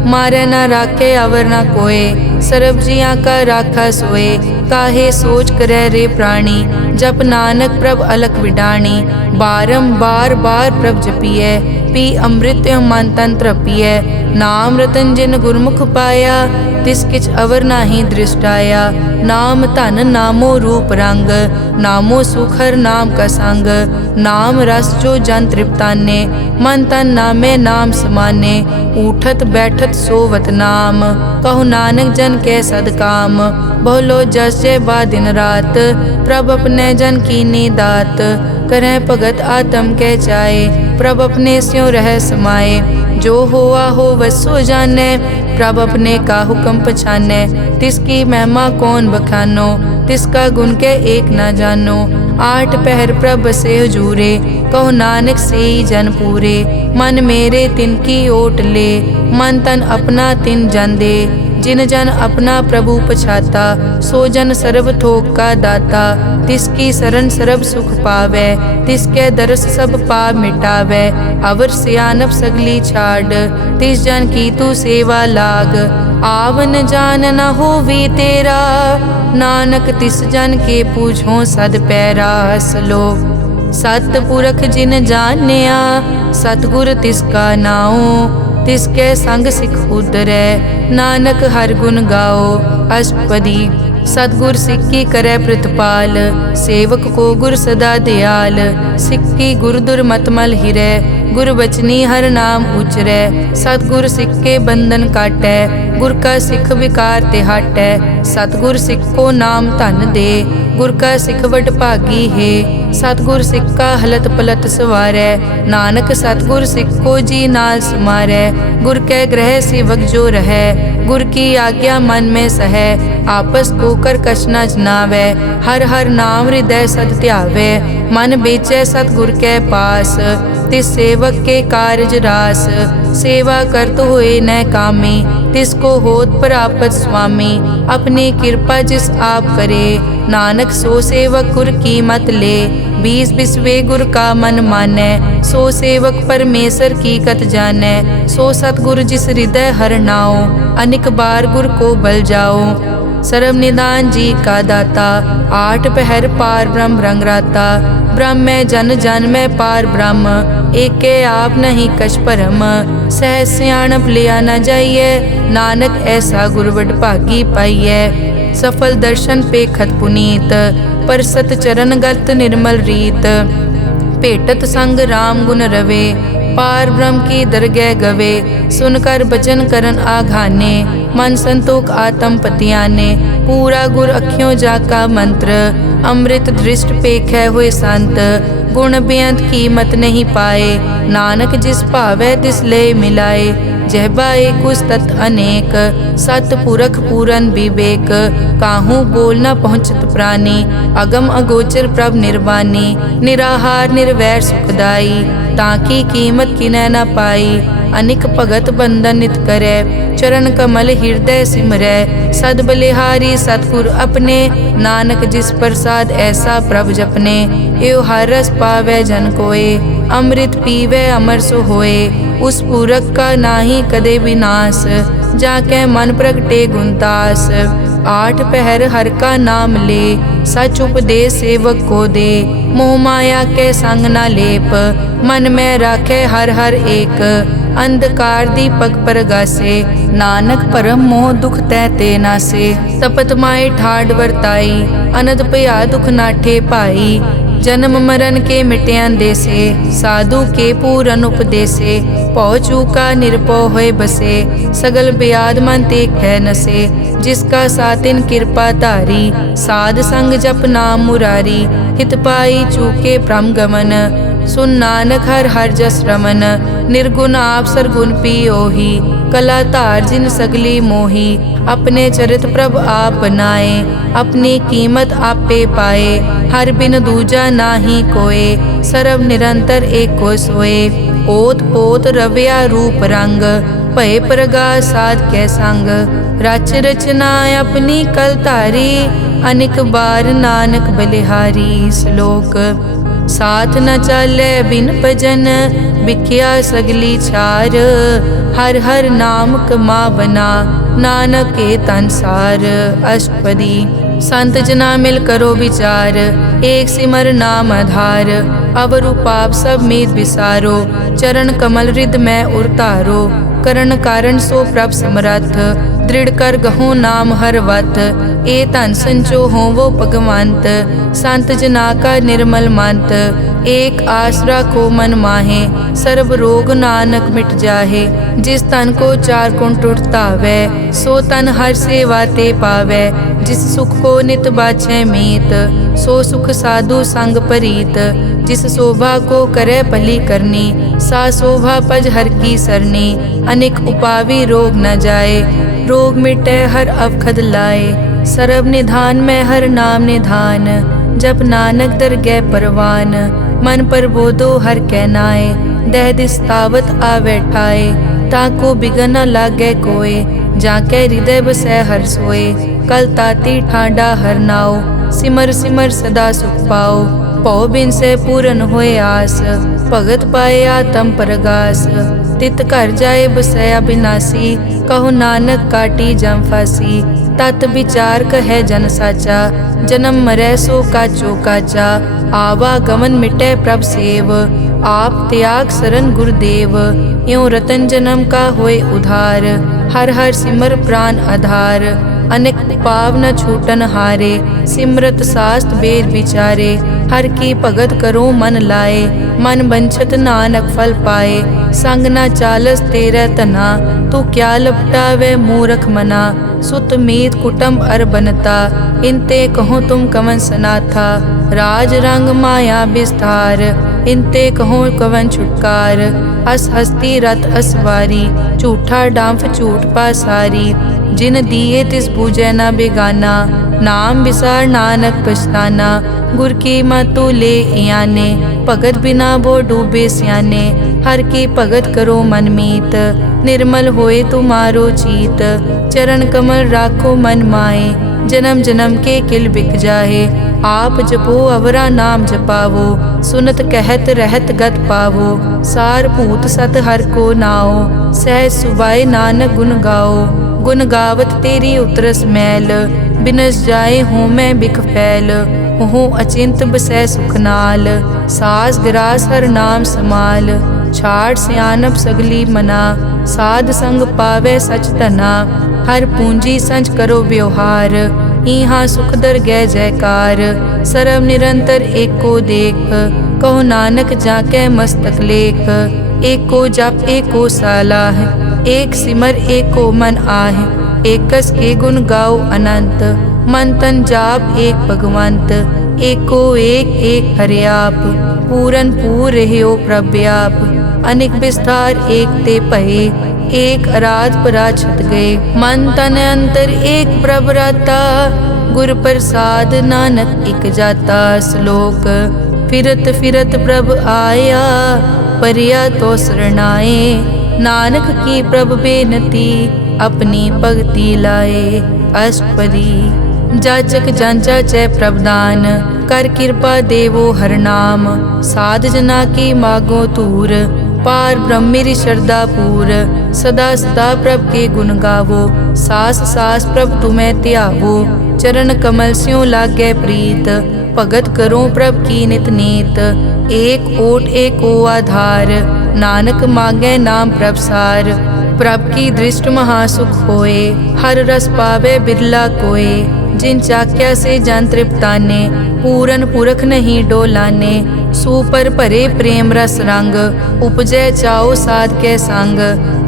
मारे न राखे अवर न कोय, सर्ब जियां का राखा सोए। काहे सोच करे रे प्राणी, जप नानक प्रभ अलख विडाणी। बारंबार बार प्रभ जपिए, पी अमृत मन तन तृपिए। नाम रतन जिन गुरमुख पाया, तिस किछ अवर नाही दृष्टाया। नाम धन नामो रूप रंग, नामो सुखर नाम का संग। नाम रस जो जन तृप्ताने, मन तन नामे नाम समाने। उठत बैठत सोवत नाम, कहु नानक जन के सदकाम। बहुलो जस जय बा दिन रात, प्रभ अपने जन कीनी दात। करें भगत आत्म के जाए, प्रभ अपने स्यों रह समाए। जो होआ हो वसो जाने, प्रभ अपने का हुक्म पछाने। तिसकी महिमा कौन बखानो, तिसका गुण के एक न जानो। आठ पहर प्रभ से हजूरे, कहो नानक से ही जन पूरे। मन मेरे तिनकी ओट ले, मन तन अपना तिन जन दे। जिन जन अपना प्रभु पछाता, सो जन सर्व थोक का दाता। तिसकी शरण सर्व सुख पावे, तिसके दरस सब पाप मिटावे। अवर सियानप सगली छाड़, तिस जन की तू सेवा लाग। आवन जान न होवी तेरा, नानक तिस जन के पूछो सद पैरा। सलोक सतपुरख जिन जानिया, सतगुर तिसका नाओ। तिसके संग सिख उतरै, नानक हर गुण गाओ। अष्टपदी सतगुर सिक्की करे प्रतिपाल, सेवक को गुर सदा दयाल। सिक्की गुर दुर्मतमल हिरै, गुर बचनी हर नाम उचरै। सतगुर सिक्के बंधन काटै, गुर का सिख विकार ते हटै। सतगुर सिख को नाम धन दे, गुर का सिख वड भागी है। सतगुर सिक्का हलत पलत सवारै, नानक सतगुर सिख को जी नाल समारै। गुर के ग्रह सेवक जो रहै, गुर की आज्ञा मन में सहै। आपस को कर कछ न जनावै, हर हर नाम हृदय सद ध्यावै। मन बेचै सतगुर के पास, तिस सेवक के कारज रास। सेवा करत होए न कामी, तिसको होत प्रापत स्वामी। अपनी कृपा जिस आप करे, नानक सो सेवक गुर की मत ले। बीस बिसवे गुर का मन मानै, सो सेवक परमेश्वर की कत जानै। सो सतगुर जिस हृदय हर नाओ, अनिक बार गुर को बल जाओ। सर्व निदान जी का दाता, आठ पहर पार ब्रह्म रंग राता। ब्रह्म में जन जन में पार ब्रह्म, एके आप नहीं कछ परम। सहज सियाणप लिया न जाइए, नानक ऐसा गुरवड भागी पाइए। सफल दर्शन पेखत पुनीत, पर सत चरण गत निर्मल रीत। भेटत संग राम गुण रवे, पार ब्रह्म की दरगह गवे। सुनकर बचन करन आघाने, मन संतोख आत्म पतियाने। पूरा गुर अखियों जाका मंत्र, अमृत दृष्ट पेखै हुए संत। गुण बेअंत कीमत नहीं पाए, नानक जिस भावै तिस ले मिलाए। जहबा एक उस तत् अनेक, सतपुरख पूरन विवेक। काहू बोल न पहुँचत प्राणी, अगम अगोचर प्रभ निर्वाणी। निराहार निर्वैर सुखदाई, ताकी कीमत किनै न पाई। अनिक भगत बंधन नित करै, चरण कमल हृदय सिमरै। सद बलिहारी सतगुर अपने, नानक जिस प्रसाद ऐसा प्रभ जपने। एव हर रस पावै जन कोय, अमृत पीवै अमर सो होए। उस पूरक का नाही कदे विनाश, जाके मन प्रगटे गुणतास। आठ पहर हर का नाम ले, सच उपदेश सेवक को दे। मोह माया के संग न लेप, मन में राखे हर हर एक। अंधकार दीपक परगासे, नानक परम मोह दुख तै ते नासे। तपत माए ठाड वर्ताई, अनद पया दुख नाठे पाई। जन्म मरण के मिट्यान देसे, साधु के पूरन उपदेसे। पौ चूका निरपौ होए बसे, सगल ब्याद मन ते कै नसे। जिसका सातिन कृपा धारी, साध संग जप नाम मुरारी। हित पाई चूके भ्रम गमन, सुन नानक हर हर जस रमन। निर्गुण आप सरगुण पियोही, कला धार जिन सगली मोही। अपने चरित प्रभ आप बनाए, अपनी कीमत आपे पाए। हर बिन दूजा नाही कोय, सरब निरंतर एको सोए। ओत पोत रव्या रूप रंग, भय प्रगास साध कै संग। रच रचना अपनी कल धारी, अनेक बार नानक बलिहारी। श्लोक साथ न चाले बिन भजन, बिख्या सगली छार। हर हर नाम कमावना, नानक के तन सार। अष्टपदी संत जना मिल करो विचार, एक सिमर नाम आधार। अवरु पाप सब मीत विसारो, चरण कमल रिद में उरतारो। करण कारण सो प्रभ समरथ, दृढ़ कर गहो नाम हर वत। ए धन संचो हो वो भगवंत, संत जना का निर्मल मंत। एक आस राखो मन माहे, सर्ब रोग नानक मिट जाहे। जिस तन को चार कुण टुटतावै, सो तन हर सेवा ते पावै। जिस सुख को नित बाछै मीत, सो सुख साधु संग परीत। जिस शोभा को करे भली करनी, सा शोभा पज हर की सरनी। अनेक उपावी रोग न जाए, रोग मिटे हर अवखद लाए। सरब निधान में हर नाम निधान, जप नानक दरगह परवान। मन पर बोधो हर कहनाए, दह दिस्तावत आवे ठाए। ताको बिगन न लागे कोय, जाके हृदय बसै हर सोए। कल ताती ठांडा हर नाओ, सिमर सिमर सदा सुख पाओ। पौ बिन से पूरन होए आस, भगत पाए आत्म परगास। तित घर जाए बसै अविनाशी, कहो नानक काटी जम फासी। तत विचार कहे जन साचा, जन्म मरै सो काचो काचा। आवागमन मिटै प्रभ सेव, आप त्याग शरण गुरुदेव। यों रतन जन्म का होए उधार, हर हर सिमर प्राण आधार। अनेक पाव न छूटन हारे, सिमरत शास्त्र वेद विचारे। हर की भगत करो मन लाए, मन बंछत नानक फल पाए। संग न चालस तेरे तना, तू क्या लपटावे मूरख मना। सुत मीत कुटुंब अर बनता, इनते कहो तुम कवन सनाथा। राज रंग माया विस्तार, इनते कहो कवन छुटकार। अस हस्ती रथ असवारी, झूठा डांफ झूठ पासारी। जिन दिए तिस बूझे न बेगाना, नाम विसार नानक पछताना। गुर की मतु ले याने, भगत बिना वो डूबे स्याने। हर की भगत करो मन मीत, निर्मल होए तुम्हारो चीत। चरण कमल राखो मन माए, जन्म जन्म के किल बिक जाहे। आप जपो अवरा नाम जपावो, सुनत कहत रहत गत पावो। सार भूत सत हर को नाओ, सहज सुबाए नानक गुण गाओ। गुण गावत तेरी उतरस मैल, बिनस जाए हूँ मैं बिख फैल। हूँ अचिंत बसै सुख नाल, सास गिरास हर नाम समाल। छाड़ सियानप सगली मना, साध संग पावे सच धना। हर पूंजी संच करो व्यवहार, इहाँ सुख दर गै जयकार। सरब निरंतर एको देख, कहो नानक जाके मस्तक लेख। एको जप एको सालाह, एक सिमर एको मन आह। एकस के गुण गाओ अनंत, मन तन जाप एक भगवंत। एको एक एक हरियाप, पूरन पूर रहियो प्रव्याप। अनेक विस्तार एक ते पहे, एक अराध पराछत गए। मन तन अंतर एक प्रभ राता, गुर प्रसाद नानक इक जाता। श्लोक फिरत फिरत प्रभ आया, परिया तो शरणाए। नानक की प्रभ बेनती, अपनी भगति लाए। अष्टपदी जाचक जांचा चै प्रभदान, कर कृपा देवो हर नाम। साध जना की मागो तूर, पार ब्रह्मेरी श्रद्धा पूर। सदा सदा प्रभ के गुण गावो, सास सास प्रभ तुम्हें त्यावो। चरण कमल स्यों लागे प्रीत, भगत करो प्रभ की नित नीत। एक ओट एको आधार, नानक मांगे नाम प्रभ सार। प्रभ की दृष्ट महासुख होए, हर रस पावे बिरला कोय। जिन चाक्या से जन तृप्ताने, पूरन पुरख नहीं डोलाने। सुपर भरे प्रेम रस रंग, उपजै चाओ साध के संग।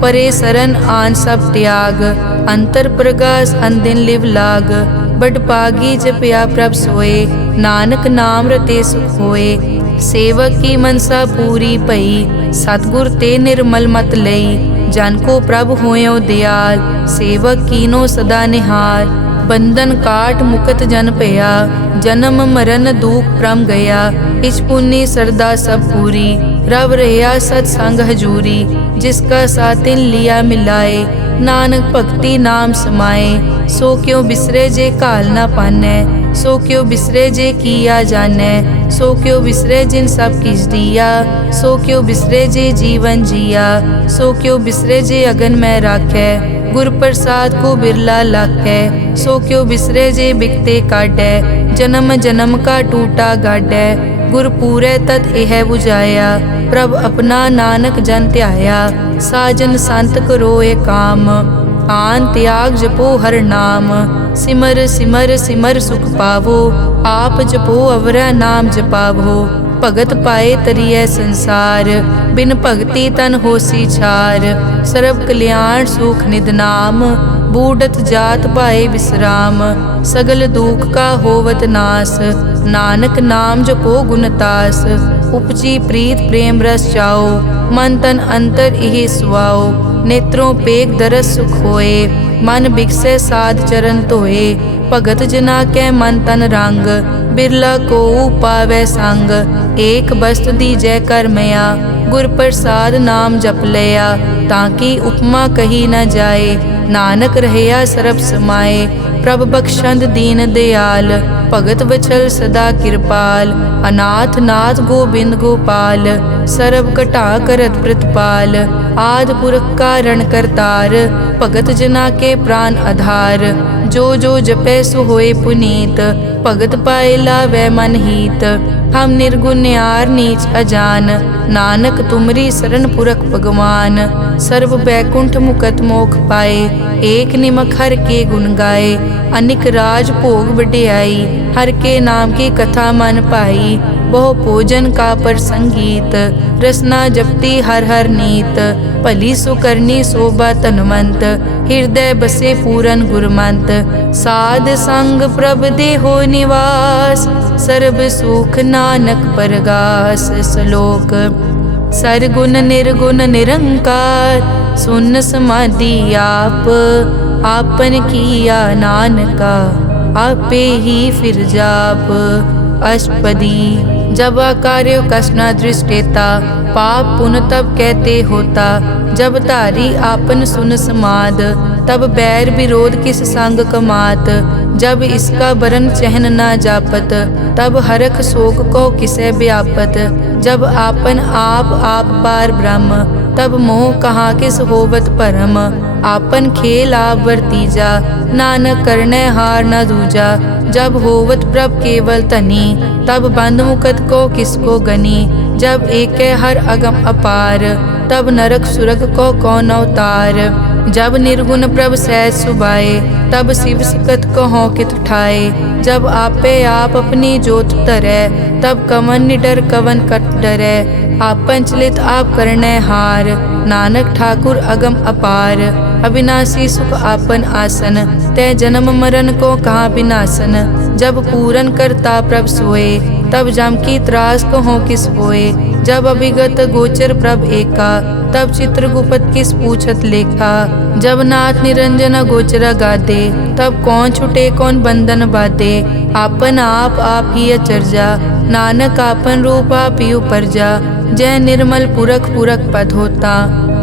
परे सरन आन सब त्याग, अंतर प्रगास अनदिन लिव लाग। बड़ पागी जपया प्रभ सोए, नानक नाम रते सुख होए। सेवक की मनसा पूरी भई, सतगुर ते निर्मल मत लई। जन को प्रभ होयो दयाल, सेवक कीनो सदा निहाल। बंधन काट मुकत जन भया, जन्म मरण दुख प्रम गया। इच पुन्नी सरदा सब पूरी, रब रहिया सत्संग हजूरी। जिसका सातिन लिया मिलाए, नानक भक्ति नाम समाए। सो क्यों बिसरे जे काल ना पानै, सो क्यों बिसरे जे किया जानै। सो क्यों बिसरे जिन सब किस दिया, सो क्यों बिसरे जे जीवन जिया। सो क्यों बिसरे जे अगन में राखै, गुर प्रसाद को बिरला लाखै। सो क्यों बिसरे जे बिकते काटै, जन्म जन्म का टूटा गाडै। गुर पूरे तत एह बुझाया, प्रभ अपना नानक जन ध्याया। साजन संत करो ए काम, आन त्याग जपो हर नाम। सिमर सिमर सिमर सुख पावो, आप जपो अवरा नाम जपावो। भगत पाए तरिए संसार, बिन भगति तन होसी छार। सर्व कल्याण सुख निध नाम, बूढ़त जात पाए विश्राम। सगल दुख का होवत नास, नानक नाम जपो गुणतास। उपजी प्रीत प्रेम रस चाओ, मन तन अंतर इहि सुआओ। नेत्रों पेग दरस सुख होए, मन बिकसे साध चरण धोए। भगत जना कै मन तन रंग, बिरला को पावै संग। एक बस्त दीजै कर मया, गुर प्रसाद नाम जप लिया। ताकि उपमा कही न जाए, नानक रहया सरब समाए। प्रभ बख्शंद दीन दयाल, भगत वचल सदा कृपाल। अनाथ नाथ गोबिंद गोपाल, सरब कटा करत प्रतिपाल। आद पुरख कारण करतार, भगत जना के प्राण आधार। जो जो जपै सो होए पुनीत, भगत पाए लावै मन हीत। हम निर्गुण यार नीच अजान, नानक तुमरी शरण पुरख भगवान। सर्व बैकुंठ मुकत मोख पाए, एक निमक हर के गुण गाए। अनिक राज भोग वड्याई, हर के नाम की कथा मन पाई। बहु भोजन का पर संगीत, रसना जपती हर हर नीत। भली सुकरनी शोभा तनवंत, हृदय बसे पूरन गुरमंत। साध संग प्रभ देहो निवास, सर्ब सुख नानक परगास। श्लोक सरगुण निर्गुण निरंकार, सुन समाधि आप। आपन किया नानका, आपे ही फिर जाप। अष्टपदी जब कार्यो कसना दृष्टेता, पाप पुण्य तब कहते होता। जब धारी आपन सुन समाद, तब बैर विरोध किस संग कमात। जब इसका बरन चहन ना जापत, तब हरख शोक को किसे व्यापत। जब आपन आप पार ब्रह्म, तब मोह कहाँ किस होवत परम। आपन खेल आप वर्तीजा, नानक करने हार न दूजा। जब होवत प्रभ केवल तनी, तब बंद मुकत को किसको गनी। जब एक हर अगम अपार, तब नरक सुरग को कौन अवतार। जब निर्गुण प्रभ सहज सुभाए, तब शिव सकत कहो कित ठाए। जब आपे आप अपनी जोत धरै, तब कवन निडर कवन कट डरै। आपन चलित आप करने हार, नानक ठाकुर अगम अपार। अविनाशी सुख आपन आसन, तै जन्म मरण को कहाँ विनाशन। जब पूरन करता प्रभ सोए, तब जम की त्रास कहो किस होए। जब अभिगत गोचर प्रभ एका, तब चित्रगुप्त किस पूछत लेखा। जब नाथ निरंजन गोचर गादे, तब कौन छुटे कौन बंधन बाधे। आपन आप ही अचरजा, नानक आपन रूप आप ही उपरजा। जय निर्मल पुरख पुरख पद होता,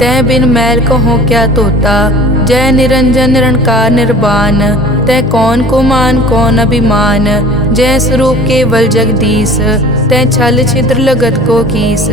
तै बिन मैल कहो क्या तोता। जय निरंजन निरंकार निर्वाण, तै कौन को मान कौन अभिमान। जय स्वरूप केवल जगदीश, तै छल छिद्र लगत को कीस।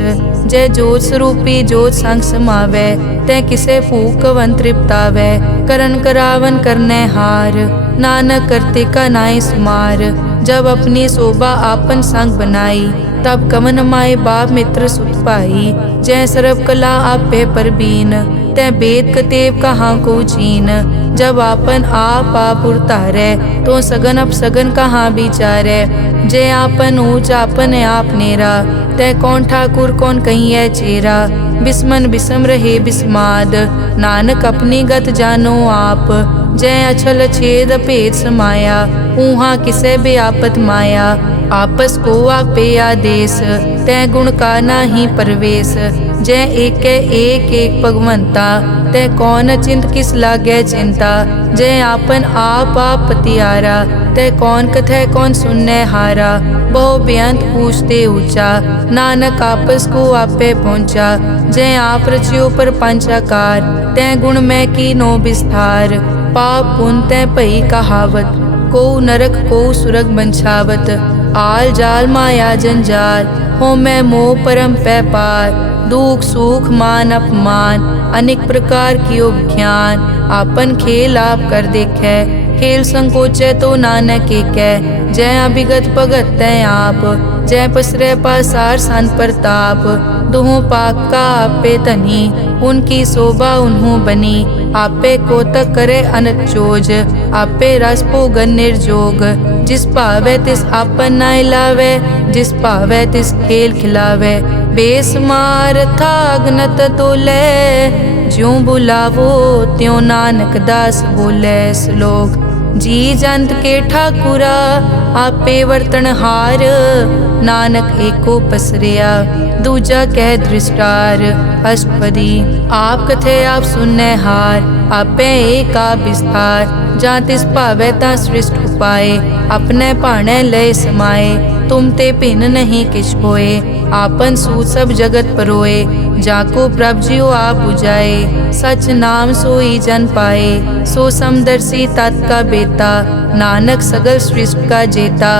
जय जोत स्वरूपी जोत संग समावै, तै किसे भूख कवन तृप्तावै। करन करावन करने हार, नानक करते का नाई सुमार। जब अपनी शोभा आपन संग बनाई, तब कमन माए बाप मित्र सुत पाई। जय सर्व कला आप पे परबीन, तै बेद कतेब कहाँ को चीन। जब आपन आप उतारै तो सगन अपसगन कहाँ विचारै। जय आपन ऊंच आपन आप नेरा, तै कौन ठाकुर कौन कहिए चेरा। बिस्मन बिसम रहे बिस्माद, नानक अपनी गत जानो आप। जय अछल छेद भेद समाया, ऊहा किसे बेआपत माया। आपस को आपे आदेश, तै गुण का नाही परवेश। जय एक भगवंता, तै कौन चिंत किस लागे चिंता। जय आपन आप पतियारा, तै कौन कथै कौन सुनने हारा। बहु बेअंत पूछते ऊंचा, नानक आपस को आपे पहुँचा। जय आप रचियो पर पंचाकार, तै गुण में की नो विस्तार। पाप पुन तै भई कहावत, को नरक को सुरग बंछावत। आल जाल माया जंजाल, हो मैं मोह परम पै पार। दुख सुख मान अपमान, अनेक प्रकार कियो विख्यान। आपन खेल आप कर देखे, खेल संकोचे तो नानक एकै। जय अभिगत भगत तै आप, जय पसरे पासार संत प्रताप। दुहों पाक का आपे तनी, उनकी शोभा उन्हों बनी। आपे कोतक करे अनत चोज, आपे रस भोगन निर्जोग। जिस भावे तिस आपन नाय लावे, जिस भावे तिस खेल खिलावे। बेसमार था अगनत तोले, ज्यों बुलावो त्यों नानक दास बोले। श्लोक। जी जंत के ठाकुरा, आपे वर्तन हार। नानक एको पसरिया, दूजा कह दृष्टार। अष्टपदी। आप कथे आप सुनने हार, आपे एक आप विस्तार। जा तिस भावे ता सृष्ट उपाय, अपने भाणे लय समाए। तुम ते भिन्न नहीं किछ होए, आपन सूत सब जगत परोए। जाको प्रभ जियो आप बुझाए, सच नाम सोई जन पाए। सो समदर्शी तत् का बेता, नानक सगल सृष्टि का जेता।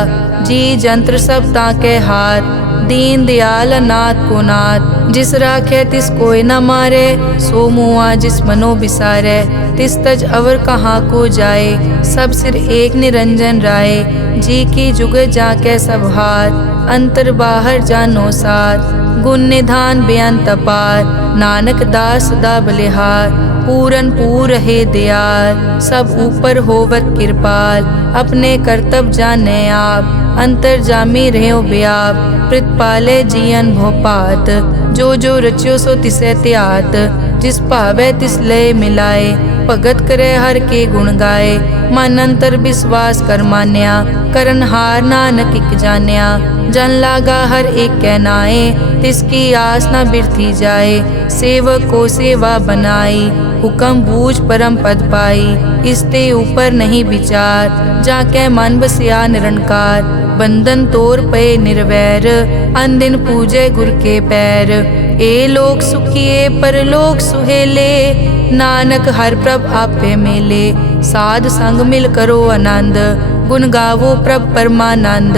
जी जंत्र सब ताके हाथ, दीन दयाल नाथ को नाथ। जिस राखे तिस कोई न मारे, सो मुआ जिस मनो बिसारे। तिस तज अवर कहाँ को जाए, सब सिर एक निरंजन राय। जी की जुग जाके सब हाथ, अंतर बाहर जानो साथ। गुण निधान बेअंत अपार, नानक दास सदा बलिहार। पूरन पूर रहे दयाल, सब ऊपर होवत कृपाल। अपने कर्तव्य जाने आप, अंतर जामी रहो व्याप। प्रतिपाले जियन भोपात, जो जो रचियो सो तिसे त्यात। जिस भावे तिस लय मिलाए, भगत करे हर के गुण गाए। मन अंतर विश्वास कर मान्या, करन हार नानक इक जान्या। जन लागा हर एक कै नाए, तिसकी आस न बिरथी जाए। सेवक को सेवा बनाई, हुक्म बूझ परम पद पाई। इसते ऊपर नहीं विचार, जाके मन बसिया निरंकार। बंधन तोर पे निर्वैर, अनदिन पूजे गुर के पैर। ए लोक सुखिए परलोक सुहेले, नानक हर प्रभ आपे मेले। साध संग मिल करो आनंद, गुण गावो प्रभ परमानंद।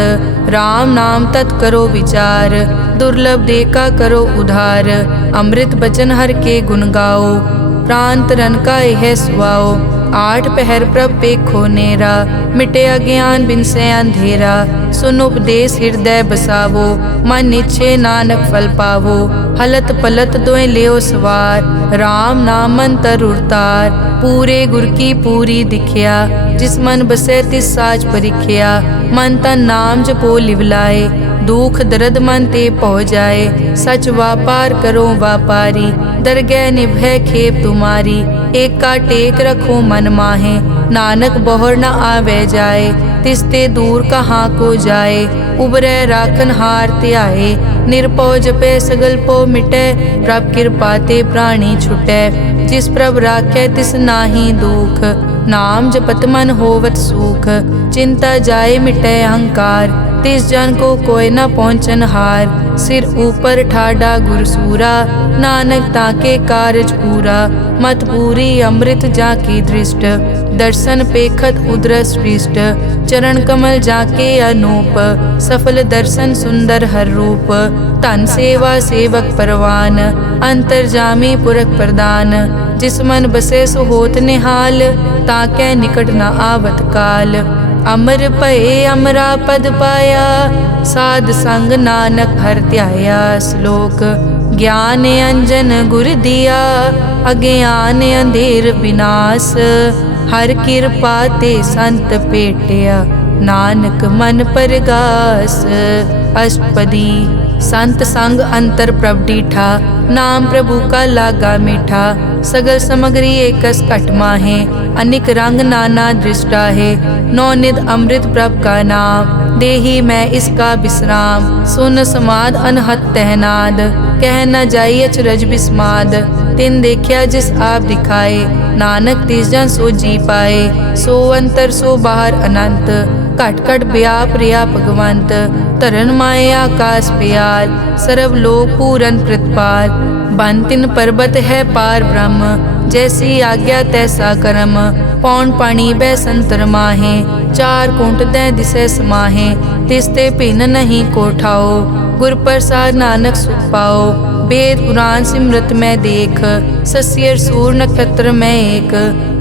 राम नाम तत् करो विचार, दुर्लभ देखा करो उधार। अमृत बचन हर के गुण गाओ, प्रांत रन का यह सुआओ। आठ पहर प्रभ पेखो नेरा, मिटे अज्ञान बिन से अंधेरा। सुन उपदेश हृदय बसावो, मन इच्छे नानक फल पावो। हलत पलत दोए लियो सवार, राम नाम मंतर उरतार। पूरे गुर की पूरी दिखिया, जिस मन बसे तिस साच परिखिया। मन तन नाम जपो लिवलाए, दुख दर्द मन ते पौ जाए। सच व्यापार करो व्यापारी, दरगह निभै खेप तुम्हारी। एका टेक रखो मन माहे, नानक बहुर न आवे जाए। तिसते दूर कहाँ को जाए, उबरै राखन हार त्याए। निरपौ जपे सगल पो मिटे, प्रभ कृपा ते प्राणी छुटे। जिस प्रभ राखे तिस नाही दुख, नाम जपत मन होवत सुख। चिंता जाए मिटे अहंकार, तिस जन को कोई न पहुँचन हार। सिर ऊपर ठाडा गुरसूरा, नानक ताके कारज पूरा। मत पूरी अमृत जाकी दृष्ट, दर्शन पेखत उदरस पृष्ठ। चरण कमल जाके अनूप, सफल दर्शन सुंदर हर रूप। तन सेवा सेवक परवान, अंतर्जामी पुरख प्रदान। जिस मन बसे सो होत निहाल, ताके निकट न आवत काल। अमर भये अमरा पद पाया, साध संग नानक हर ध्याया। श्लोक। ज्ञान अंजन गुर दिया, अज्ञान अंधेर विनाश। हर किरपा ते संत पेटिया, नानक मन परगास। अष्टपदी। संत संग अंतर प्रभ डीठा, नाम प्रभु का लागा मीठा। सगल समग्री एकस घट माहे, अनिक रंग नाना दृष्टा है। नौ निध अमृत प्रभ का नाम, देही मैं इसका विश्राम। सुन समाद अनहत तहनाद, कह न जाई अचरज बिस्माद। तिन देखिया जिस आप दिखाए, नानक तिस जन सो जी पाए। सो अंतर सो बाहर अनंत, घट घट व्याप रिया भगवंत। धरन माए आकाश प्याल, सर्व लोक पूरन प्रतिपाल। बन तिन पर्वत है पार ब्रह्म, जैसी आज्ञा तैसा कर्म। पौन पानी बै संतर माहे, चार कुंट दै दिसै समाहे। तिसते भिन्न नहीं कोठाओ, गुर प्रसाद नानक सुख पाओ। वेद पुराण सिमरत में देख, सस्यर सूर नक्षत्र में एक।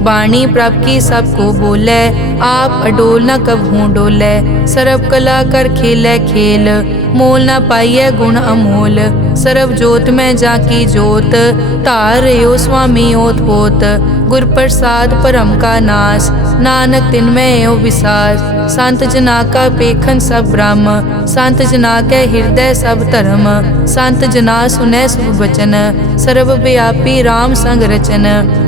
वाणी प्रभ की सबको बोले, आप अडोल न कबहूँ डोले। सर्व कला कर खेले खेल, मोल न पाइए गुण अमोल। सर्व जोत में जाकी जोत, धार रहो स्वामी ओत पोत। गुर प्रसाद परम का नाश, नानक तिन में यो विसास। संत जना का पेखन सब ब्रह्म, संत जना के हृदय सब धर्म। संत जना सुनै शुभ वचन, सर्वव्यापी राम संग रचन।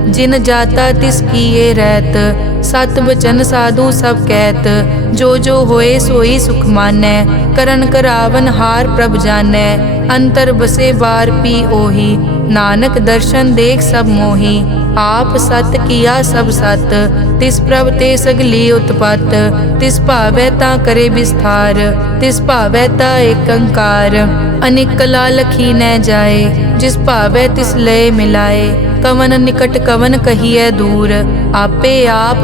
जिन जाता तिस किए रहत, सत बचन साधु सब कहत। जो जो होए सोई सुख मानै, करन करावन हार प्रभ जानै। अंतर बसे बार पी ओही, नानक दर्शन देख सब मोही। आप सत किया सब सत, तिस प्रभ ते सगली उत्पत। तिस भावै ता करे विस्तार, तिस भावै ता एकंकार। अनेक कला लखी न जाए, जिस भावै तिस लय मिलाए। कवन निकट कवन कहिए दूर, आपे आप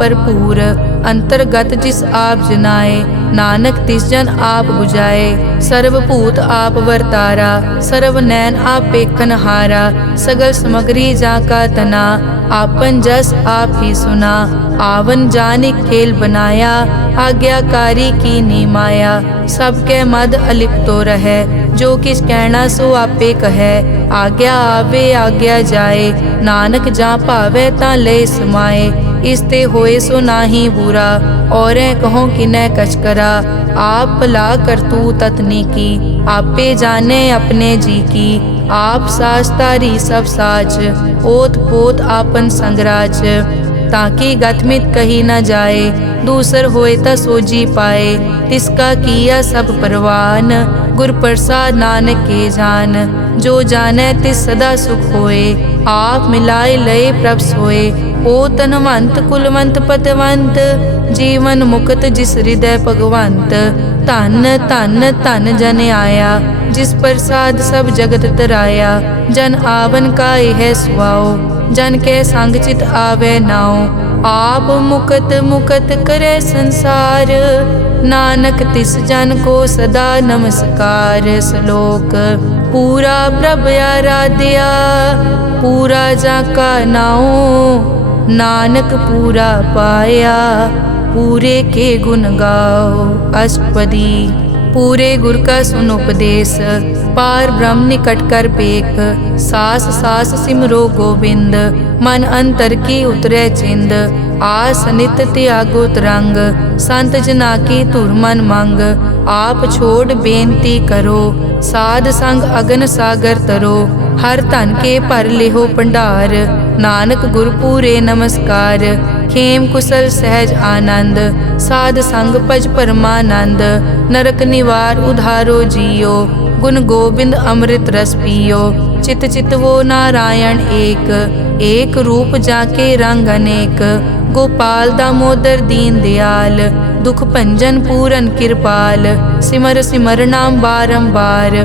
भरपूर। अंतर्गत जिस आप जनाए, नानक तिस जन आप बुझाए। सर्वभूत आप वर्तारा, सर्व नैन आप पेखन हारा। सगल समग्री जाका तना, आपन जस आप ही सुना। आवन जाने खेल बनाया, आज्ञाकारी की नी माया। सबके मद अलिप्तो रहे, जो किस कहना सो आपे कहे। आज्ञा आवे आज्ञा जाए, नानक जा भावे ता ले समाए। इसते होए सो नाही बुरा, और कहो किनै कछ करा। आप भला करतू ततनी की, आपे जाने अपने जी की। आप साच तारी सब साच, ओत पोत आपन संगराज। ताकि गतमित कही न जाए, दूसर होए ता सोजी पाए। तिसका किया सब परवान, गुर प्रसाद नानक के जान। जो जाने तिस सदा सुख होए, आप मिलाए लय प्रभ सोए। ओ तनवंत कुलवंत पतवंत, जीवन मुक्त जिस हृदय भगवंत। धन धन धन जन आया, जिस प्रसाद सब जगत तराया। जन आवन का यह सुआओ, जन के संग चित आवे नाओ। आप मुकत मुकत करे संसार, नानक तिस जन को सदा नमस्कार। श्लोक। पूरा प्रभ आराध्या, पूरा जाका नाओ। नानक पूरा पाया, पूरे के गुण गाओ। अष्टपदी। पूरे गुर का सुन उपदेश, पार ब्रह्म निकट कर पेख। सास सास सिमरो गोविंद, मन अंतर की उतरे चिंद। आस नित त्यागो तरंग, संत जना की धुर मन मंग। आप छोड़ बेनती करो, साध संग अगन सागर तरो। हर धन के भर लेहो भंडार, नानक गुर पूरे नमस्कार। खेम कुशल सहज आनंद, साध संग भज परमानंद। नरक निवार उधारो जियो, गुण गोविंद अमृत रस पियो। चित चित वो नारायण एक, एक रूप जाके रंग अनेक। गोपाल दामोदर दीन दयाल, दुख भंजन पूरन कृपाल। सिमर सिमर नाम बारंबार,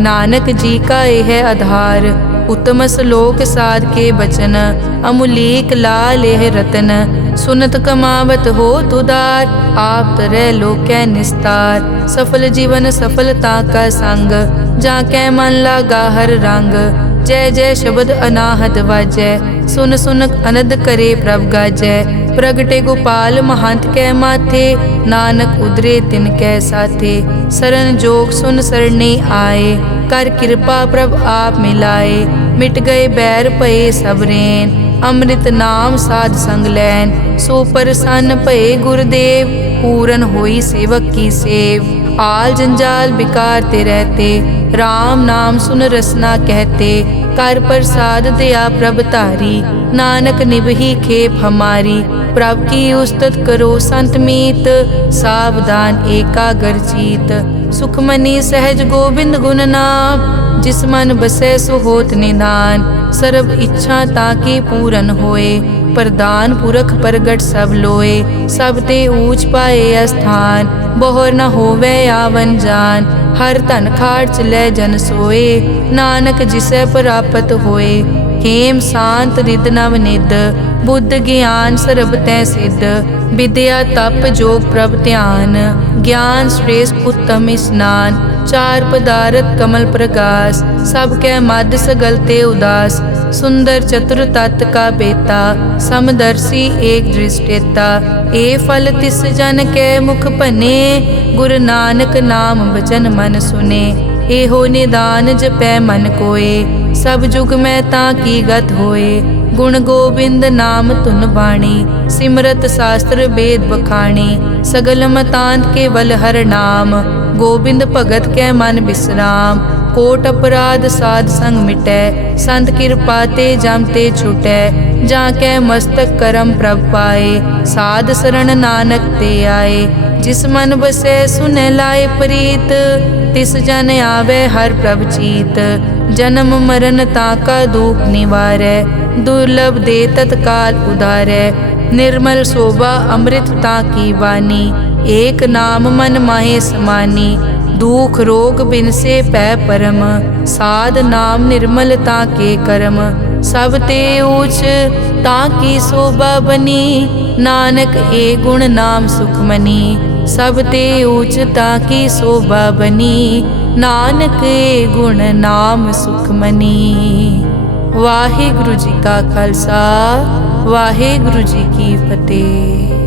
नानक जी का यह आधार। उत्तम श्लोक साध के बचन, अमूलिक लाल यह रतन। सुनत कमावत हो तुदार, आप तरह लोकै निस्तार। सफल जीवन सफलता का संग, जाकै मन लागा हर रंग। जय जय शब्द अनाहत वाजै, सुन सुन अनद करे प्रभ गाजै। प्रगटे गोपाल महंत कै माथे, नानक उदरे तिन कै साथे। सरन जोग सुन सरने आए, कर कृपा प्रभ आप मिलाए। मिट गए बैर भये सब रैन, अमृत नाम साध संग लैन। सो प्रसन्न भये गुरुदेव, पूरन होई सेवक की सेव। आल जंजाल बिकार ते रहते, राम नाम सुन रसना कहते। कर प्रसाद दया प्रभ धारी, नानक निभही खेप हमारी। प्रभ की उस्तत करो संत मीत, सावधान एकाग्र चीत। सुखमनी सहज गोबिंद गुण नाम, जिस मन बसै सो होत निधान। सर्ब इच्छा ताकी पूरन होए, प्रदान पुरख प्रगट सब लोए। सब ते ऊंच पाए अस्थान, बहुर न होवे आवन जान। हर धन खाट चलै जन सोए, नानक जिसै प्राप्त होए। हेम शांत रिद नव निद, बुद्ध ज्ञान सर्ब तै सिद्ध। विद्या तप जोग प्रभ ध्यान, ज्ञान श्रेष्ठ उत्तम स्नान। चार पदारथ कमल प्रकाश, सब कै मद सगल ते उदास। सुंदर चतुर तत् का बेता, समदर्शी एक दृष्टेता। ए फल तिस जन कै मुख भने, गुरु नानक नाम बचन मन सुने। एहो निदान जपै मन कोय, सब जुग में ताकी गत होए। गुण गोबिंद नाम धुन बाणी, सिमरत शास्त्र वेद बखाणी। सगल मतांत केवल हर नाम, गोबिंद भगत कै मन विश्राम। कोट अपराध साध संग मिटै, संत कृपा ते जम ते छुटै। जाकै मस्तक करम प्रभ पाए, साध शरण नानक ते आए। जिस मन बसै सुनै लाए प्रीत, तिस जन आवे हर प्रभ चीत। जन्म मरण ताका दुख निवारै, दुर्लभ दे तत्काल उधारै। निर्मल शोभा अमृत ताकी वाणी, एक नाम मन माहे समानी। दुख रोग बिन से पै परम, साध नाम निर्मल ताके करम। सब ते ऊच ताकी शोभा बनी, नानक ए गुण नाम सुखमनी। सब ते ऊच ताकी शोभा बनी, नानक ए गुण नाम सुखमनी। वाहिगुरु जी का खालसा, वाहिगुरु जी की फतेह।